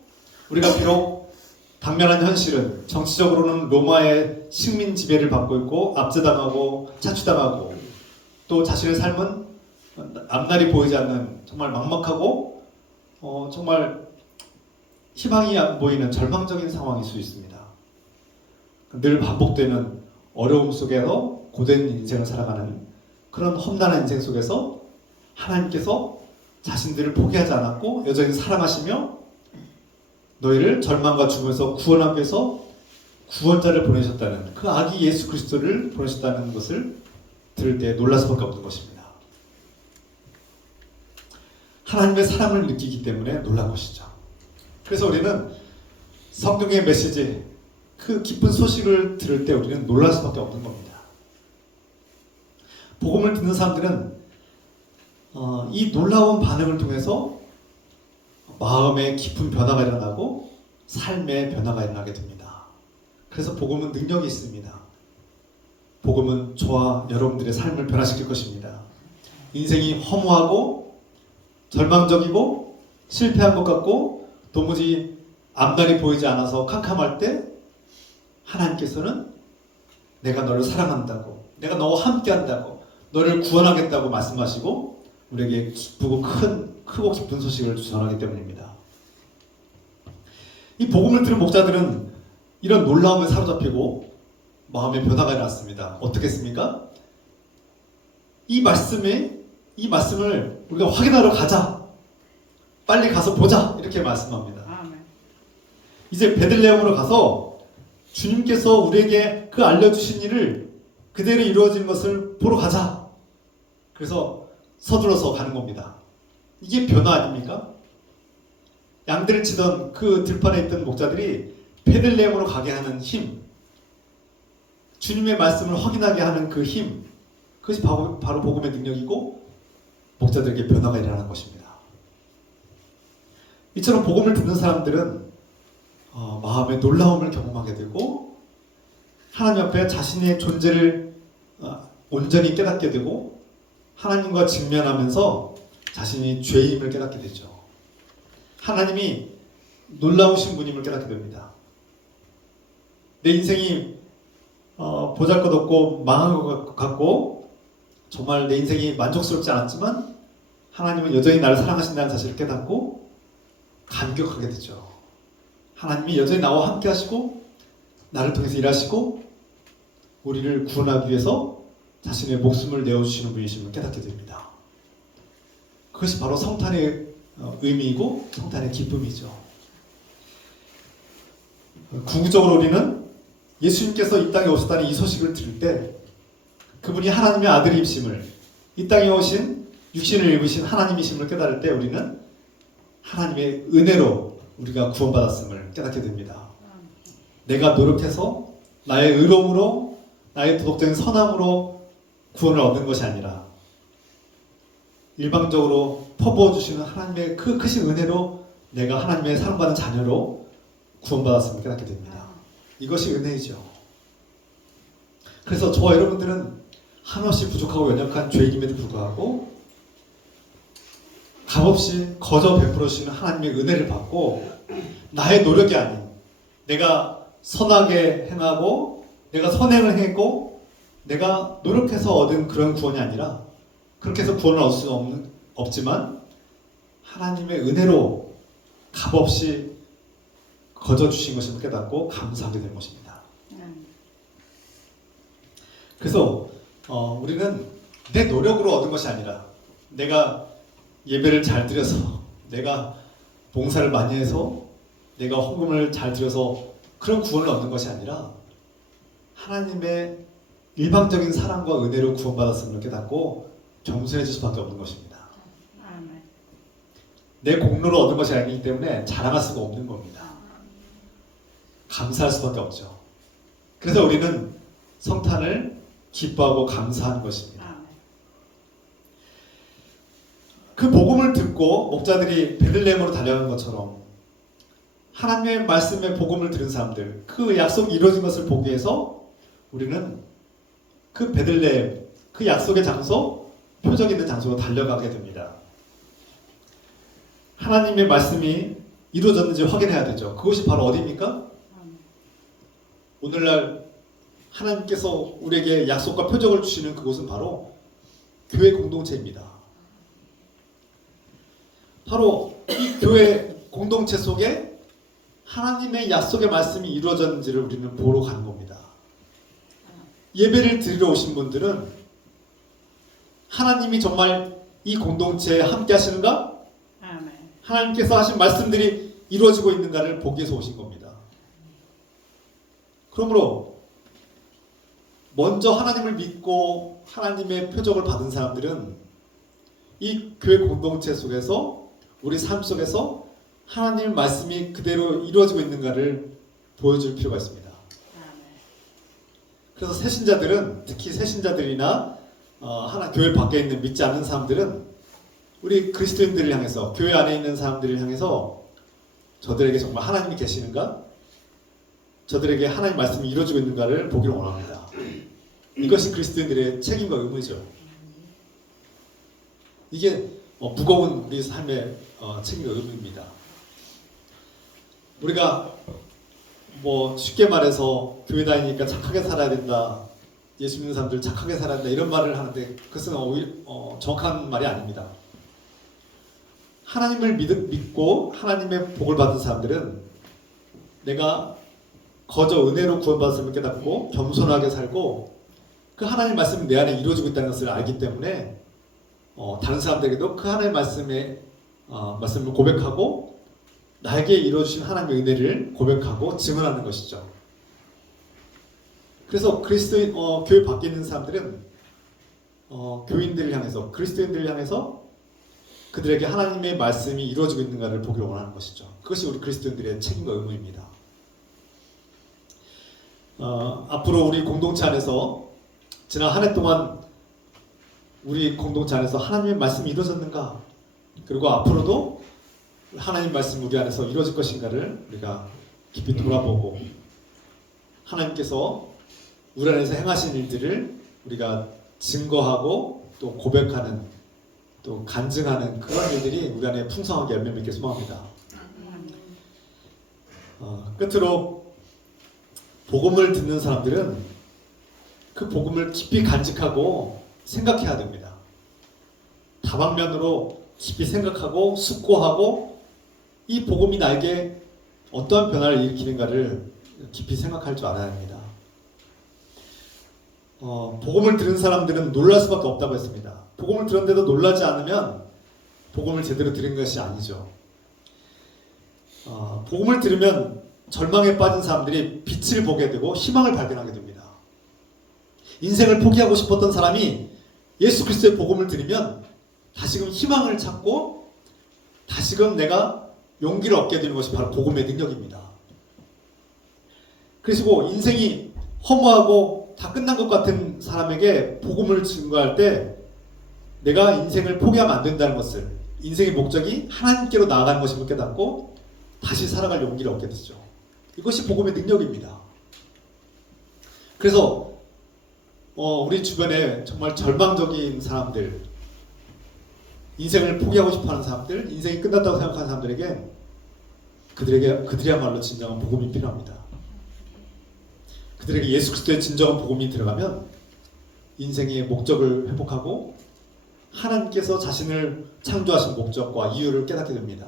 우리가 비록 당면한 현실은 정치적으로는 로마의 식민 지배를 받고 있고 압제당하고 차취당하고, 또 자신의 삶은 앞날이 보이지 않는 정말 막막하고 정말 희망이 안 보이는 절망적인 상황일 수 있습니다. 늘 반복되는 어려움 속에서 고된 인생을 살아가는 그런 험난한 인생 속에서 하나님께서 자신들을 포기하지 않았고 여전히 사랑하시며 너희를 절망과 죽음에서 구원하기 위해서 구원자를 보내셨다는, 그 아기 예수 그리스도를 보내셨다는 것을 들을 때 놀랄 수밖에 없는 것입니다. 하나님의 사랑을 느끼기 때문에 놀란 것이죠. 그래서 우리는 성경의 메시지, 그 기쁜 소식을 들을 때 우리는 놀랄 수밖에 없는 겁니다. 복음을 듣는 사람들은 이 놀라운 반응을 통해서 마음의 깊은 변화가 일어나고 삶의 변화가 일어나게 됩니다. 그래서 복음은 능력이 있습니다. 복음은 저와 여러분들의 삶을 변화시킬 것입니다. 인생이 허무하고 절망적이고 실패한 것 같고 도무지 앞날이 보이지 않아서 캄캄할 때 하나님께서는 내가 너를 사랑한다고, 내가 너와 함께한다고, 너를 구원하겠다고 말씀하시고 우리에게 기쁘고 크고 깊은 소식을 전하기 때문입니다. 이 복음을 들은 목자들은 이런 놀라움에 사로잡히고 마음의 변화가 일어났습니다. 어떻게 했습니까? 이 말씀을 우리가 확인하러 가자. 빨리 가서 보자. 이렇게 말씀합니다. 이제 베들레헴으로 가서 주님께서 우리에게 그 알려주신 일을 그대로 이루어진 것을 보러 가자. 그래서 서둘러서 가는 겁니다. 이게 변화 아닙니까? 양들을 치던 그 들판에 있던 목자들이 베들레헴으로 가게 하는 힘, 주님의 말씀을 확인하게 하는 그 힘, 그것이 바로 복음의 능력이고 목자들에게 변화가 일어나는 것입니다. 이처럼 복음을 듣는 사람들은 마음의 놀라움을 경험하게 되고 하나님 앞에 자신의 존재를 온전히 깨닫게 되고 하나님과 직면하면서 자신이 죄임을 깨닫게 되죠. 하나님이 놀라우신 분임을 깨닫게 됩니다. 내 인생이 보잘것없고 망한 것 같고 정말 내 인생이 만족스럽지 않았지만 하나님은 여전히 나를 사랑하신다는 사실을 깨닫고 감격하게 되죠. 하나님이 여전히 나와 함께 하시고 나를 통해서 일하시고 우리를 구원하기 위해서 자신의 목숨을 내어주시는 분이심을 깨닫게 됩니다. 그것이 바로 성탄의 의미이고 성탄의 기쁨이죠. 궁극적으로 우리는 예수님께서 이 땅에 오셨다는 이 소식을 들을 때 그분이 하나님의 아들이심을, 이 땅에 오신 육신을 입으신 하나님이심을 깨달을 때 우리는 하나님의 은혜로 우리가 구원받았음을 깨닫게 됩니다. 내가 노력해서 나의 의로움으로 나의 도덕적인 선함으로 구원을 얻는 것이 아니라 일방적으로 퍼부어 주시는 하나님의 그 크신 은혜로 내가 하나님의 사랑받는 자녀로 구원받았음을 깨닫게 됩니다. 이것이 은혜이죠. 그래서 저와 여러분들은 한없이 부족하고 연약한 죄인임에도 불구하고 값없이 거저 베풀어 주시는 하나님의 은혜를 받고 나의 노력이 아닌 내가 선하게 행하고 내가 선행을 했고 내가 노력해서 얻은 그런 구원이 아니라 그렇게 해서 구원을 얻을 수는 없지만 하나님의 은혜로 값없이 거저 주신 것임을 깨닫고 감사하게 된 것입니다. 그래서 우리는 내 노력으로 얻은 것이 아니라 내가 예배를 잘 드려서 내가 봉사를 많이 해서 내가 헌금을 잘 드려서 그런 구원을 얻는 것이 아니라 하나님의 일방적인 사랑과 은혜로 구원받았음을 깨닫고 겸손해질 수밖에 없는 것입니다. 내 공로로 얻은 것이 아니기 때문에 자랑할 수가 없는 겁니다. 감사할 수밖에 없죠. 그래서 우리는 성탄을 기뻐하고 감사하는 것입니다. 그 복음을 듣고 목자들이 베들레헴으로 달려간 것처럼 하나님의 말씀의 복음을 들은 사람들, 그 약속이 이루어진 것을 보기 위해서 우리는 그 베들레헴, 그 약속의 장소, 표적 있는 장소로 달려가게 됩니다. 하나님의 말씀이 이루어졌는지 확인해야 되죠. 그것이 바로 어디입니까? 오늘날 하나님께서 우리에게 약속과 표적을 주시는 그곳은 바로 교회 공동체입니다. 바로 이 교회 공동체 속에 하나님의 약속의 말씀이 이루어졌는지를 우리는 보러 가는 겁니다. 예배를 드리러 오신 분들은 하나님이 정말 이 공동체에 함께 하시는가? 하나님께서 하신 말씀들이 이루어지고 있는가를 보기 위해서 오신 겁니다. 그러므로 먼저 하나님을 믿고 하나님의 표적을 받은 사람들은 이 교회 공동체 속에서 우리 삶 속에서 하나님의 말씀이 그대로 이루어지고 있는가를 보여줄 필요가 있습니다. 그래서 새신자들은, 특히 새신자들이나 하나 교회 밖에 있는 믿지 않는 사람들은 우리 그리스도인들을 향해서, 교회 안에 있는 사람들을 향해서 저들에게 정말 하나님이 계시는가? 저들에게 하나님 말씀이 이루어지고 있는가를 보기를 원합니다. 이것이 그리스도인들의 책임과 의무죠. 이게 무거운 우리 삶의 책임과 의무입니다. 우리가 쉽게 말해서 교회 다니니까 착하게 살아야 된다, 예수 믿는 사람들 착하게 살아야 된다, 이런 말을 하는데 그것은 정확한 말이 아닙니다. 하나님을 믿고 하나님의 복을 받은 사람들은 내가 거저 은혜로 구원받았음을 깨닫고 겸손하게 살고 그 하나님 말씀이 내 안에 이루어지고 있다는 것을 알기 때문에 다른 사람들에게도 그 하나님의 말씀을 고백하고 나에게 이루어주신 하나님의 은혜를 고백하고 증언하는 것이죠. 그래서 그리스도인 교회 밖에 있는 사람들은 교인들을 향해서, 그리스도인들을 향해서 그들에게 하나님의 말씀이 이루어지고 있는가를 보기를 원하는 것이죠. 그것이 우리 그리스도인들의 책임과 의무입니다. 앞으로 우리 공동체 안에서 지난 한 해 동안 우리 공동체 안에서 하나님의 말씀이 이루어졌는가, 그리고 앞으로도 하나님 말씀 우리 안에서 이루어질 것인가를 우리가 깊이 돌아보고 하나님께서 우리 안에서 행하신 일들을 우리가 증거하고 또 고백하는, 또 간증하는 그런 일들이 우리 안에 풍성하게 열매 맺게 소망합니다. 끝으로 복음을 듣는 사람들은 그 복음을 깊이 간직하고 생각해야 됩니다. 다방면으로 깊이 생각하고 숙고하고 이 복음이 나에게 어떠한 변화를 일으키는가를 깊이 생각할 줄 알아야 합니다. 복음을 들은 사람들은 놀랄 수밖에 없다고 했습니다. 복음을 들었는데도 놀라지 않으면 복음을 제대로 들은 것이 아니죠. 복음을 들으면 절망에 빠진 사람들이 빛을 보게 되고 희망을 발견하게 됩니다. 인생을 포기하고 싶었던 사람이 예수 그리스도의 복음을 들으면 다시금 희망을 찾고 다시금 내가 용기를 얻게 되는 것이 바로 복음의 능력입니다. 그리고 인생이 허무하고 다 끝난 것 같은 사람에게 복음을 증거할 때 내가 인생을 포기하면 안 된다는 것을, 인생의 목적이 하나님께로 나아가는 것임을 깨닫고 다시 살아갈 용기를 얻게 되죠. 이것이 복음의 능력입니다. 그래서 우리 주변에 정말 절망적인 사람들, 인생을 포기하고 싶어하는 사람들, 인생이 끝났다고 생각하는 사람들에게 그들이야말로 진정한 복음이 필요합니다. 그들에게 예수 그리스도의 진정한 복음이 들어가면 인생의 목적을 회복하고 하나님께서 자신을 창조하신 목적과 이유를 깨닫게 됩니다.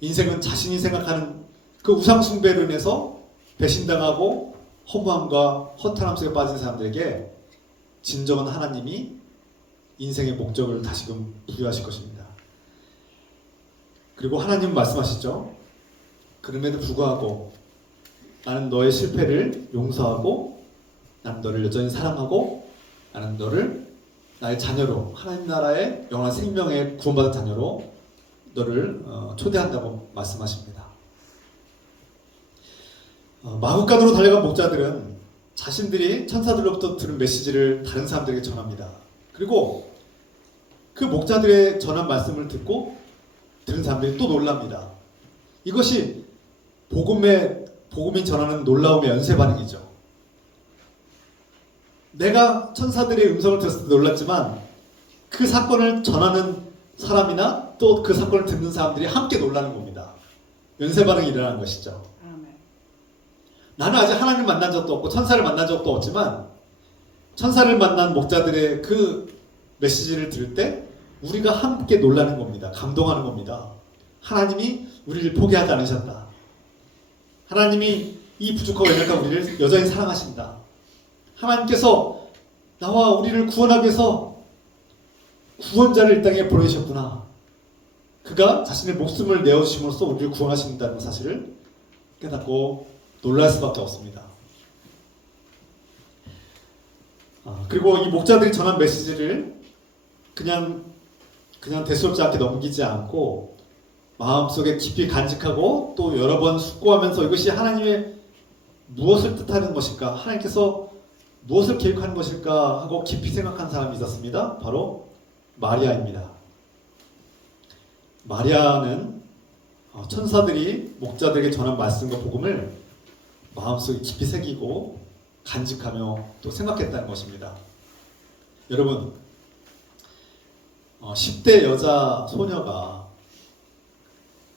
인생은 자신이 생각하는 그 우상 숭배로 인해서 배신당하고 허무함과 허탈함 속에 빠진 사람들에게 진정한 하나님이 인생의 목적을 다시금 부여하실 것입니다. 그리고 하나님은 말씀하시죠. 그럼에도 불구하고 나는 너의 실패를 용서하고 나는 너를 여전히 사랑하고 나는 너를 나의 자녀로, 하나님 나라의 영원한 생명의 구원받은 자녀로 너를 초대한다고 말씀하십니다. 마구간으로 달려간 목자들은 자신들이 천사들로부터 들은 메시지를 다른 사람들에게 전합니다. 그리고 그 목자들의 전한 말씀을 듣고 들은 사람들이 또 놀랍니다. 이것이 복음이 전하는 놀라움의 연쇄 반응이죠. 내가 천사들의 음성을 들었을 때 놀랐지만 그 사건을 전하는 사람이나 또 그 사건을 듣는 사람들이 함께 놀라는 겁니다. 연쇄 반응이 일어나는 것이죠. 나는 아직 하나님을 만난 적도 없고 천사를 만난 적도 없지만 천사를 만난 목자들의 그 메시지를 들을 때 우리가 함께 놀라는 겁니다. 감동하는 겁니다. 하나님이 우리를 포기하지 않으셨다. 하나님이 이 부족하고 연약한 우리를 여전히 사랑하신다. 하나님께서 나와 우리를 구원하기 위해서 구원자를 이 땅에 보내셨구나. 그가 자신의 목숨을 내어주심으로써 우리를 구원하신다는 사실을 깨닫고 놀랄 수밖에 없습니다. 그리고 이 목자들이 전한 메시지를 그냥 대수롭지 않게 넘기지 않고 마음속에 깊이 간직하고 또 여러 번 숙고하면서 이것이 하나님의 무엇을 뜻하는 것일까? 하나님께서 무엇을 계획하는 것일까? 하고 깊이 생각한 사람이 있었습니다. 바로 마리아입니다. 마리아는 천사들이 목자들에게 전한 말씀과 복음을 마음속에 깊이 새기고 간직하며 또 생각했다는 것입니다. 여러분, 10대 여자 소녀가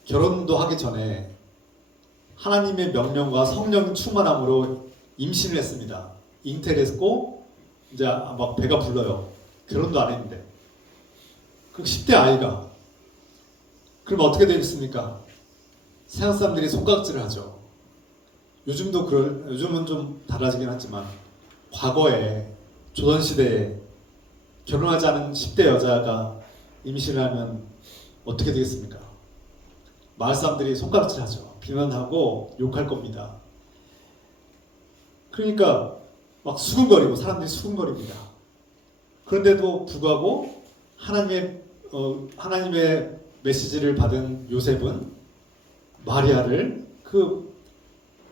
결혼도 하기 전에 하나님의 명령과 성령 충만함으로 임신을 했습니다. 잉태를 했고 이제 막 배가 불러요. 결혼도 안 했는데. 그 10대 아이가 그럼 어떻게 되겠습니까? 세상 사람들이 손가락질을 하죠. 요즘은 좀 달라지긴 하지만 과거에 조선시대에 결혼하지 않은 10대 여자가 임신을 하면 어떻게 되겠습니까? 마을 사람들이 손가락질하죠. 비난하고 욕할 겁니다. 그러니까 막 수군거리고 사람들이 수군거립니다. 그런데도 불구하고 하나님의 메시지를 받은 요셉은 마리아를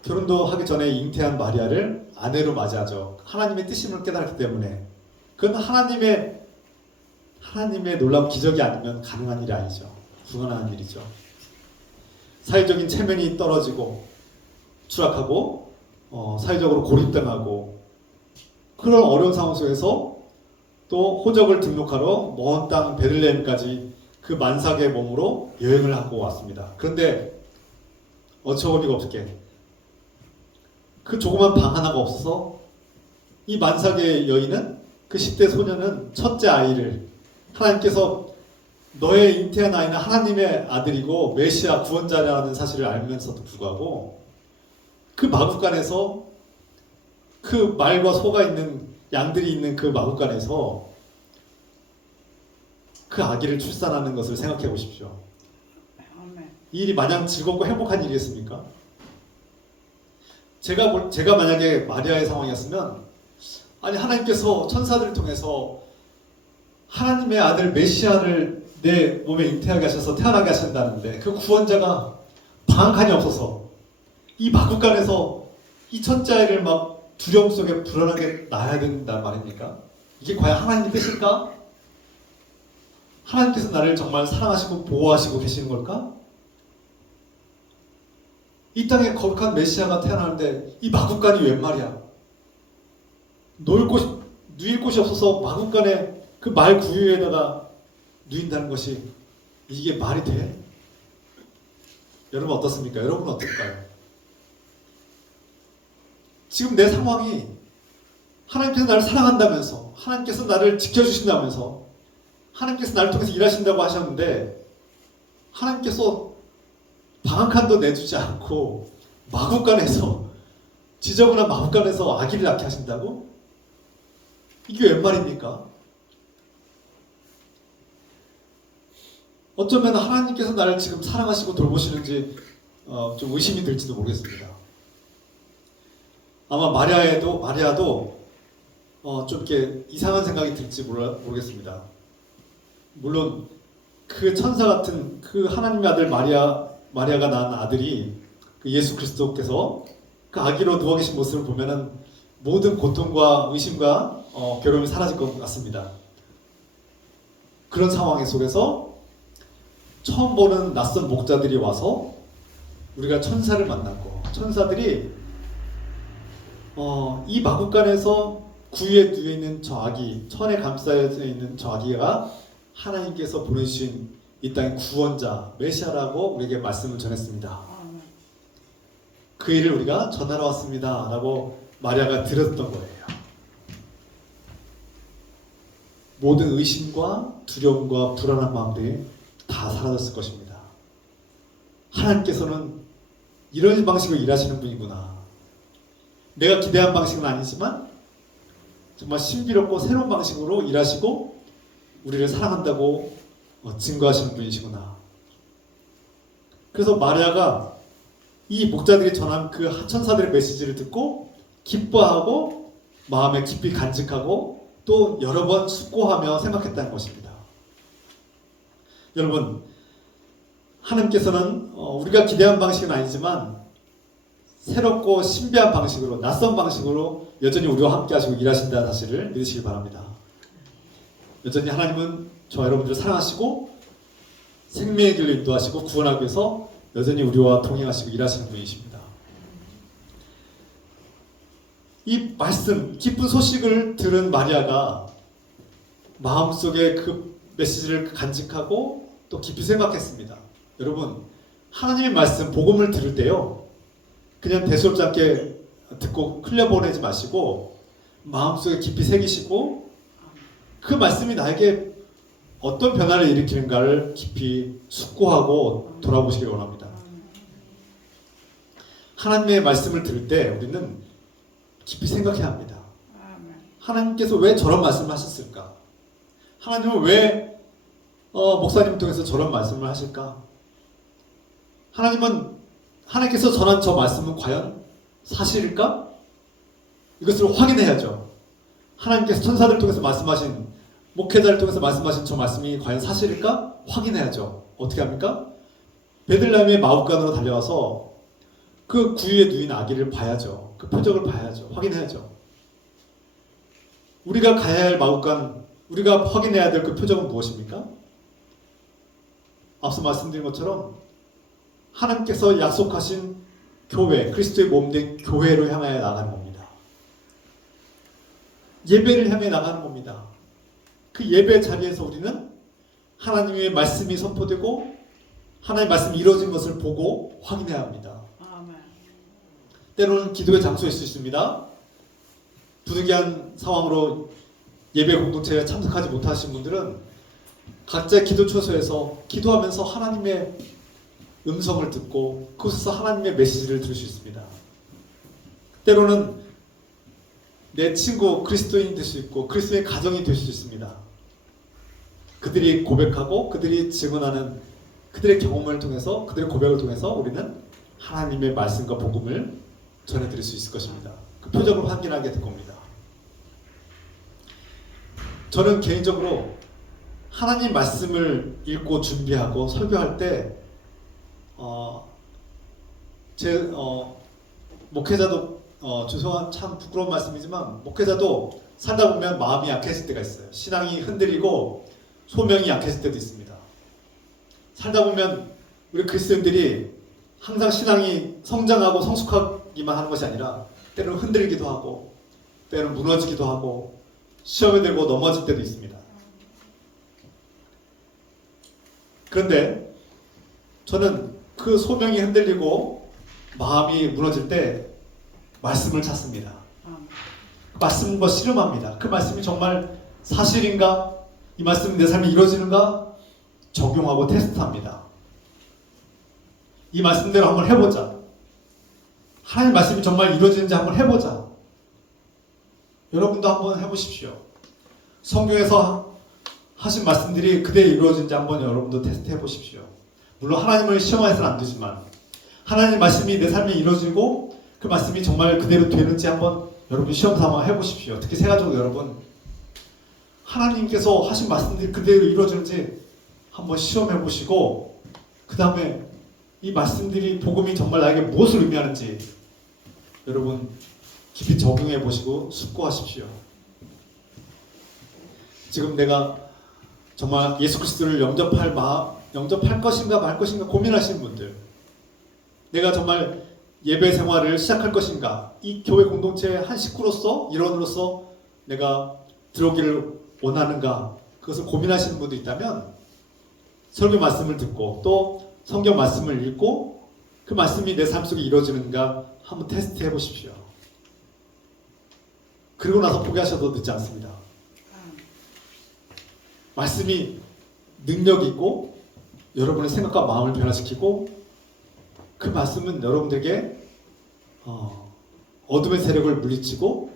결혼도 하기 전에 잉태한 마리아를 아내로 맞이하죠. 하나님의 뜻임을 깨달았기 때문에. 그건 하나님의 놀라운 기적이 아니면 가능한 일이 아니죠. 불가능한 일이죠. 사회적인 체면이 떨어지고 추락하고 사회적으로 고립당하고 그런 어려운 상황 속에서 또 호적을 등록하러 먼 땅 베들레헴까지 그 만삭의 몸으로 여행을 하고 왔습니다. 그런데 어처구니가 없게 그 조그만 방 하나가 없어서 이 만삭의 여인은 그 10대 소녀는 첫째 아이를 하나님께서 너의 잉태한 아이는 하나님의 아들이고 메시아 구원자라는 사실을 알면서도 불구하고 그 마구간에서 그 말과 소가 있는 양들이 있는 그 마구간에서 그 아기를 출산하는 것을 생각해 보십시오. 이 일이 마냥 즐겁고 행복한 일이었습니까? 제가 만약에 마리아의 상황이었으면 아니 하나님께서 천사들을 통해서 하나님의 아들 메시아를 내 몸에 잉태하게 하셔서 태어나게 하신다는데 그 구원자가 방 한 칸이 없어서 이 마구간에서 이 첫째 아이를 막 두려움 속에 불안하게 낳아야 된단 말입니까? 이게 과연 하나님의 뜻일까? 하나님께서 나를 정말 사랑하시고 보호하시고 계시는 걸까? 이 땅에 거룩한 메시아가 태어나는데 이 마구간이 웬 말이야? 누일 곳이 없어서 마구간에 그 말 구유에다가 누인다는 것이 이게 말이 돼? 여러분 어떻습니까? 여러분은 어떨까요? 지금 내 상황이 하나님께서 나를 사랑한다면서 하나님께서 나를 지켜주신다면서 하나님께서 나를 통해서 일하신다고 하셨는데 하나님께서 방 한 칸도 내주지 않고 마구간에서 지저분한 마구간에서 아기를 낳게 하신다고? 이게 웬 말입니까? 어쩌면 하나님께서 나를 지금 사랑하시고 돌보시는지 좀 의심이 들지도 모르겠습니다. 아마 마리아도 좀 이렇게 이상한 생각이 들지 모르겠습니다. 물론 그 천사 같은 그 하나님의 아들 마리아가 낳은 아들이 그 예수 그리스도께서 그 아기로 누워 계신 모습을 보면은 모든 고통과 의심과 괴로움이 사라질 것 같습니다. 그런 상황 속에서 처음 보는 낯선 목자들이 와서 우리가 천사를 만났고 천사들이 이 마구간에서 구유에 누워 있는 저 아기, 천에 감싸여져 있는 저 아기가 하나님께서 보내주신 이 땅의 구원자 메시아라고 우리에게 말씀을 전했습니다. 그 일을 우리가 전하러 왔습니다 라고 마리아가 들었던 거예요. 모든 의심과 두려움과 불안한 마음들이 다 사라졌을 것입니다. 하나님께서는 이런 방식으로 일하시는 분이구나. 내가 기대한 방식은 아니지만 정말 신비롭고 새로운 방식으로 일하시고 우리를 사랑한다고 증거하시는 분이시구나. 그래서 마리아가 이 목자들이 전한 그 천사들의 메시지를 듣고 기뻐하고 마음에 깊이 간직하고 또 여러 번 숙고하며 생각했다는 것입니다. 여러분, 하나님께서는 우리가 기대한 방식은 아니지만 새롭고 신비한 방식으로, 낯선 방식으로 여전히 우리와 함께 하시고 일하신다는 사실을 믿으시기 바랍니다. 여전히 하나님은 저와 여러분들을 사랑하시고 생명의 길로 인도하시고 구원하기 위해서 여전히 우리와 동행하시고 일하시는 분이십니다. 이 말씀, 기쁜 소식을 들은 마리아가 마음속에 그 메시지를 간직하고 또 깊이 생각했습니다. 여러분, 하나님의 말씀, 복음을 들을 때요, 그냥 대수롭지 않게 듣고 흘려보내지 마시고 마음속에 깊이 새기시고 그 말씀이 나에게 어떤 변화를 일으키는가를 깊이 숙고하고 돌아보시길 원합니다. 하나님의 말씀을 들을 때 우리는 깊이 생각해야 합니다. 하나님께서 왜 저런 말씀을 하셨을까? 하나님은 왜 목사님을 통해서 저런 말씀을 하실까? 하나님께서 전한 저 말씀은 과연 사실일까? 이것을 확인해야죠. 하나님께서 천사들 통해서 말씀하신, 목회자를 통해서 말씀하신 저 말씀이 과연 사실일까? 확인해야죠. 어떻게 합니까? 베들레헴의 마구간으로 달려와서 그 구유에 누인 아기를 봐야죠. 그 표적을 봐야죠. 확인해야죠. 우리가 가야 할 마구간, 우리가 확인해야 될 그 표적은 무엇입니까? 앞서 말씀드린 것처럼 하나님께서 약속하신 교회, 그리스도의 몸된 교회로 향하여 나가는 겁니다. 예배를 향해 나가는 겁니다. 그 예배 자리에서 우리는 하나님의 말씀이 선포되고 하나님의 말씀이 이루어진 것을 보고 확인해야 합니다. 때로는 기도의 장소일 수 있습니다. 부득이한 상황으로 예배 공동체에 참석하지 못하신 분들은 각자의 기도 처소에서 기도하면서 하나님의 음성을 듣고 그곳에서 하나님의 메시지를 들을 수 있습니다. 때로는 내 친구 그리스도인이 될 수 있고 그리스도의 가정이 될 수 있습니다. 그들이 고백하고 그들이 증언하는 그들의 경험을 통해서, 그들의 고백을 통해서 우리는 하나님의 말씀과 복음을 전해드릴 수 있을 것입니다. 그 표적을 확인하게 될 겁니다. 저는 개인적으로 하나님 말씀을 읽고 준비하고 설교할 때 목회자도 죄송한 참 부끄러운 말씀이지만 목회자도 살다 보면 마음이 약해질 때가 있어요. 신앙이 흔들리고 소명이 약해질 때도 있습니다. 살다 보면 우리 그리스도인들이 항상 신앙이 성장하고 성숙하기만 하는 것이 아니라 때로는 흔들리기도 하고 때로는 무너지기도 하고 시험에 들고 넘어질 때도 있습니다. 그런데 저는 그 소명이 흔들리고 마음이 무너질 때 말씀을 찾습니다. 말씀과 실험합니다. 그 말씀이 정말 사실인가? 이 말씀이 내 삶에 이루어지는가? 적용하고 테스트합니다. 이 말씀대로 한번 해보자. 하나님 말씀이 정말 이루어지는지 한번 해보자. 여러분도 한번 해보십시오. 성경에서 하신 말씀들이 그대로 이루어지는지 한번 여러분도 테스트 해보십시오. 물론 하나님을 시험해서는 안 되지만 하나님 말씀이 내 삶에 이루어지고 그 말씀이 정말 그대로 되는지 한번 여러분 시험 삼아 해보십시오. 특히 세가족 여러분, 하나님께서 하신 말씀들이 그대로 이루어지는지 한번 시험해보시고 그 다음에 이 말씀들이, 복음이 정말 나에게 무엇을 의미하는지 여러분 깊이 적용해보시고 숙고하십시오. 지금 내가 정말 예수 그리스도를 영접할 것인가 말 것인가 고민하시는 분들, 내가 정말 예배 생활을 시작할 것인가, 이 교회 공동체의 한 식구로서, 일원으로서 내가 들어오기를 원하는가, 그것을 고민하시는 분도 있다면 설교 말씀을 듣고 또 성경 말씀을 읽고 그 말씀이 내 삶 속에 이루어지는가 한번 테스트 해보십시오. 그리고 나서 포기하셔도 늦지 않습니다. 말씀이 능력이 있고 여러분의 생각과 마음을 변화시키고 그 말씀은 여러분들에게 어둠의 세력을 물리치고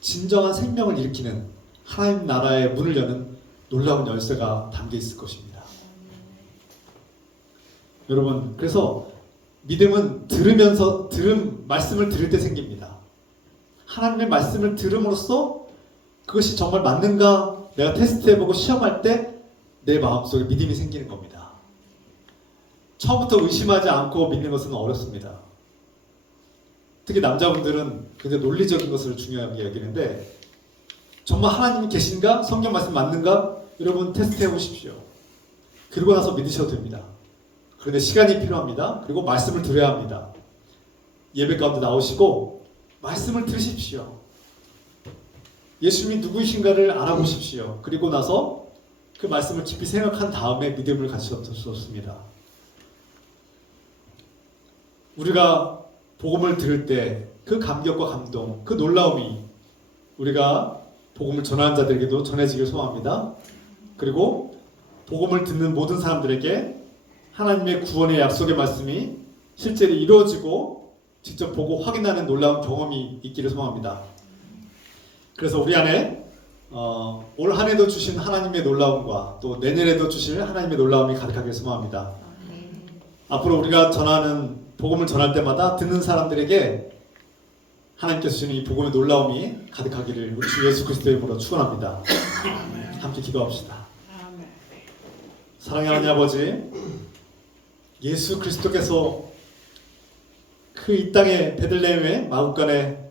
진정한 생명을 일으키는 하나님 나라의 문을 여는 놀라운 열쇠가 담겨 있을 것입니다. 여러분, 그래서 믿음은 말씀을 들을 때 생깁니다. 하나님의 말씀을 들음으로써 그것이 정말 맞는가 내가 테스트해보고 시험할 때 내 마음속에 믿음이 생기는 겁니다. 처음부터 의심하지 않고 믿는 것은 어렵습니다. 특히 남자분들은 굉장히 논리적인 것을 중요하게 여기는데 정말 하나님이 계신가? 성경 말씀 맞는가? 여러분 테스트해 보십시오. 그러고 나서 믿으셔도 됩니다. 그런데 시간이 필요합니다. 그리고 말씀을 들어야 합니다. 예배 가운데 나오시고 말씀을 들으십시오. 예수님이 누구이신가를 알아보십시오. 그리고 나서 그 말씀을 깊이 생각한 다음에 믿음을 가지셨습니다. 우리가 복음을 들을 때 그 감격과 감동, 그 놀라움이 우리가 복음을 전하는 자들에게도 전해지길 소망합니다. 그리고 복음을 듣는 모든 사람들에게 하나님의 구원의 약속의 말씀이 실제로 이루어지고 직접 보고 확인하는 놀라운 경험이 있기를 소망합니다. 그래서 우리 안에 올 한 해도 주신 하나님의 놀라움과 또 내년에도 주실 하나님의 놀라움이 가득하길 소망합니다. 앞으로 우리가 복음을 전할 때마다 듣는 사람들에게 하나님께서 주시는 이 복음의 놀라움이 가득하기를 우리 주 예수 그리스도의 이름으로 축원합니다. 함께 기도합시다. 사랑의 하나님 아버지, 예수 그리스도께서 그 이 땅의 베들레헴의 마구간의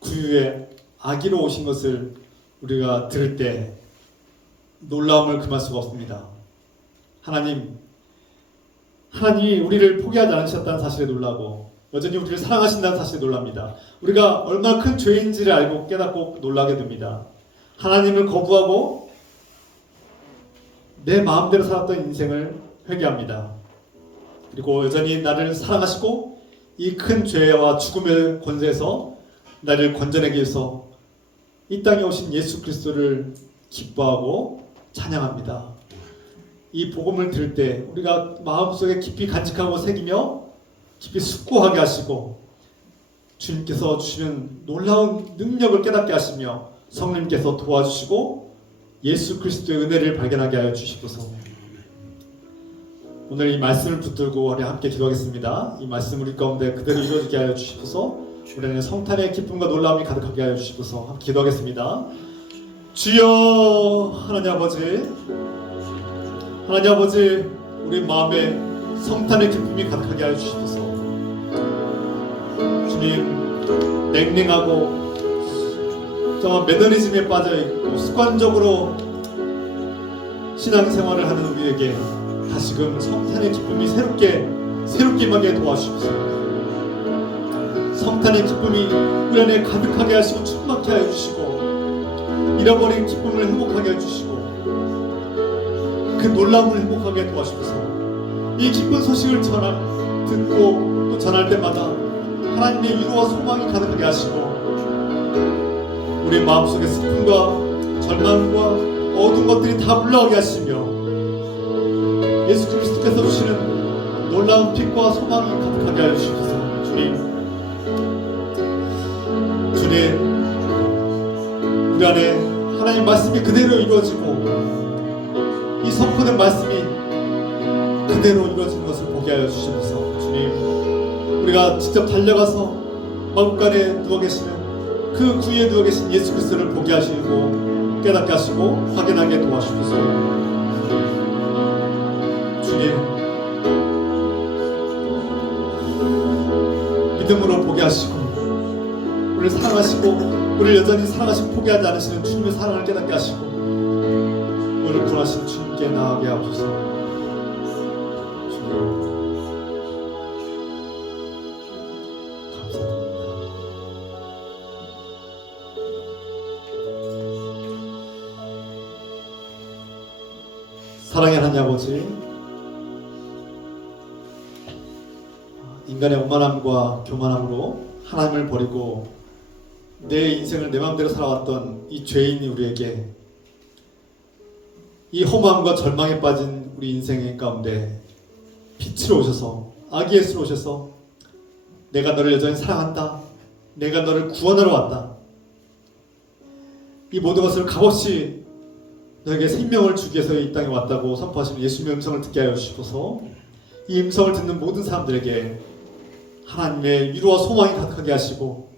구유에 아기로 오신 것을 우리가 들을 때 놀라움을 금할 수가 없습니다. 하나님이 우리를 포기하지 않으셨다는 사실에 놀라고 여전히 우리를 사랑하신다는 사실에 놀랍니다. 우리가 얼마나 큰 죄인지를 알고 깨닫고 놀라게 됩니다. 하나님을 거부하고 내 마음대로 살았던 인생을 회개합니다. 그리고 여전히 나를 사랑하시고 이 큰 죄와 죽음의 권세에서 나를 건져내기 위해서 이 땅에 오신 예수 그리스도를 기뻐하고 찬양합니다. 이 복음을 들을 때 우리가 마음속에 깊이 간직하고 새기며 깊이 숙고하게 하시고 주님께서 주시는 놀라운 능력을 깨닫게 하시며 성령님께서 도와주시고 예수 그리스도의 은혜를 발견하게 하여 주시옵소서. 오늘 이 말씀을 붙들고 우리 함께 기도하겠습니다. 이 말씀 우리 가운데 그대로 이루어지게 하여 주시옵소서. 우리 안에 성탄의 기쁨과 놀라움이 가득하게 하여 주시옵소서. 함께 기도하겠습니다. 주여 하나님 아버지, 우리 마음에 성탄의 기쁨이 가득하게 하여 주시옵소서. 주님, 냉랭하고 정말 매너리즘에 빠져있고 습관적으로 신앙생활을 하는 우리에게 다시금 성탄의 기쁨이 새롭게 임하게 도와주시옵소서. 성탄의 기쁨이 우리 안에 가득하게 하시고 충만케 하여 주시고 잃어버린 기쁨을 행복하게 해주시고 그 놀라움을 행복하게 도와주셔서 이 기쁜 소식을 듣고 또 전할 때마다 하나님의 위로와 소망이 가득하게 하시고 우리 마음속에 슬픔과 절망과 어두운 것들이 다 물러가게 하시며 예수 그리스도께서 주시는 놀라운 빛과 소망이 가득하게 하여 주시옵소서. 주님, 우리 안에 하나님 말씀이 그대로 이루어지고 이 선포된 말씀이 그대로 이루어지는 것을 보게 하여 주시옵소서. 주님, 우리가 직접 달려가서 마음간에 누워 계시는 그 구유에 누워 계신 예수 그리스도를 보게 하시고 깨닫게 하시고 확인하게 도와주셔서 주님, 믿음으로 보게 하시고 우리를 사랑하시고 우리를 여전히 사랑하시고 포기하지 않으시는 주님의 사랑을 깨닫게 하시고 우리를 구원하신 주님께 나아가게 하옵소서. 주님, 감사드립니다. 사랑의 하나님 아버지, 인간의 오만함과 교만함으로 하나님을 버리고 내 인생을 내 마음대로 살아왔던 이 죄인이 우리에게 이 허무함과 절망에 빠진 우리 인생의 가운데 빛으로 오셔서, 아기 예수로 오셔서 내가 너를 여전히 사랑한다, 내가 너를 구원하러 왔다, 이 모든 것을 값없이 너에게 생명을 주기 위해서 이 땅에 왔다고 선포하시는 예수님의 음성을 듣게 하여 주시고서 이 음성을 듣는 모든 사람들에게 하나님의 위로와 소망이 가득하게 하시고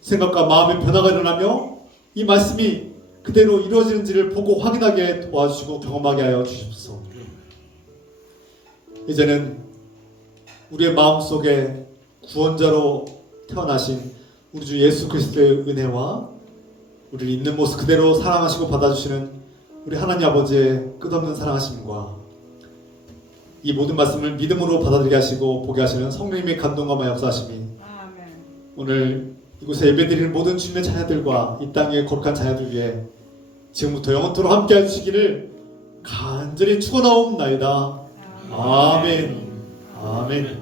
생각과 마음의 변화가 일어나며 이 말씀이 그대로 이루어지는지를 보고 확인하게 도와주시고 경험하게 하여 주십시오. 이제는 우리의 마음속에 구원자로 태어나신 우리 주 예수 그리스도의 은혜와 우리를 있는 모습 그대로 사랑하시고 받아주시는 우리 하나님 아버지의 끝없는 사랑하심과 이 모든 말씀을 믿음으로 받아들이게 하시고 보게 하시는 성령님의 감동과 역사하심이 오늘 이곳에 예배드리는 모든 주님의 자녀들과 이 땅의 거룩한 자녀들 위해 지금부터 영원토록 함께 해주시기를 간절히 축원하옵나이다. 아멘. 아멘.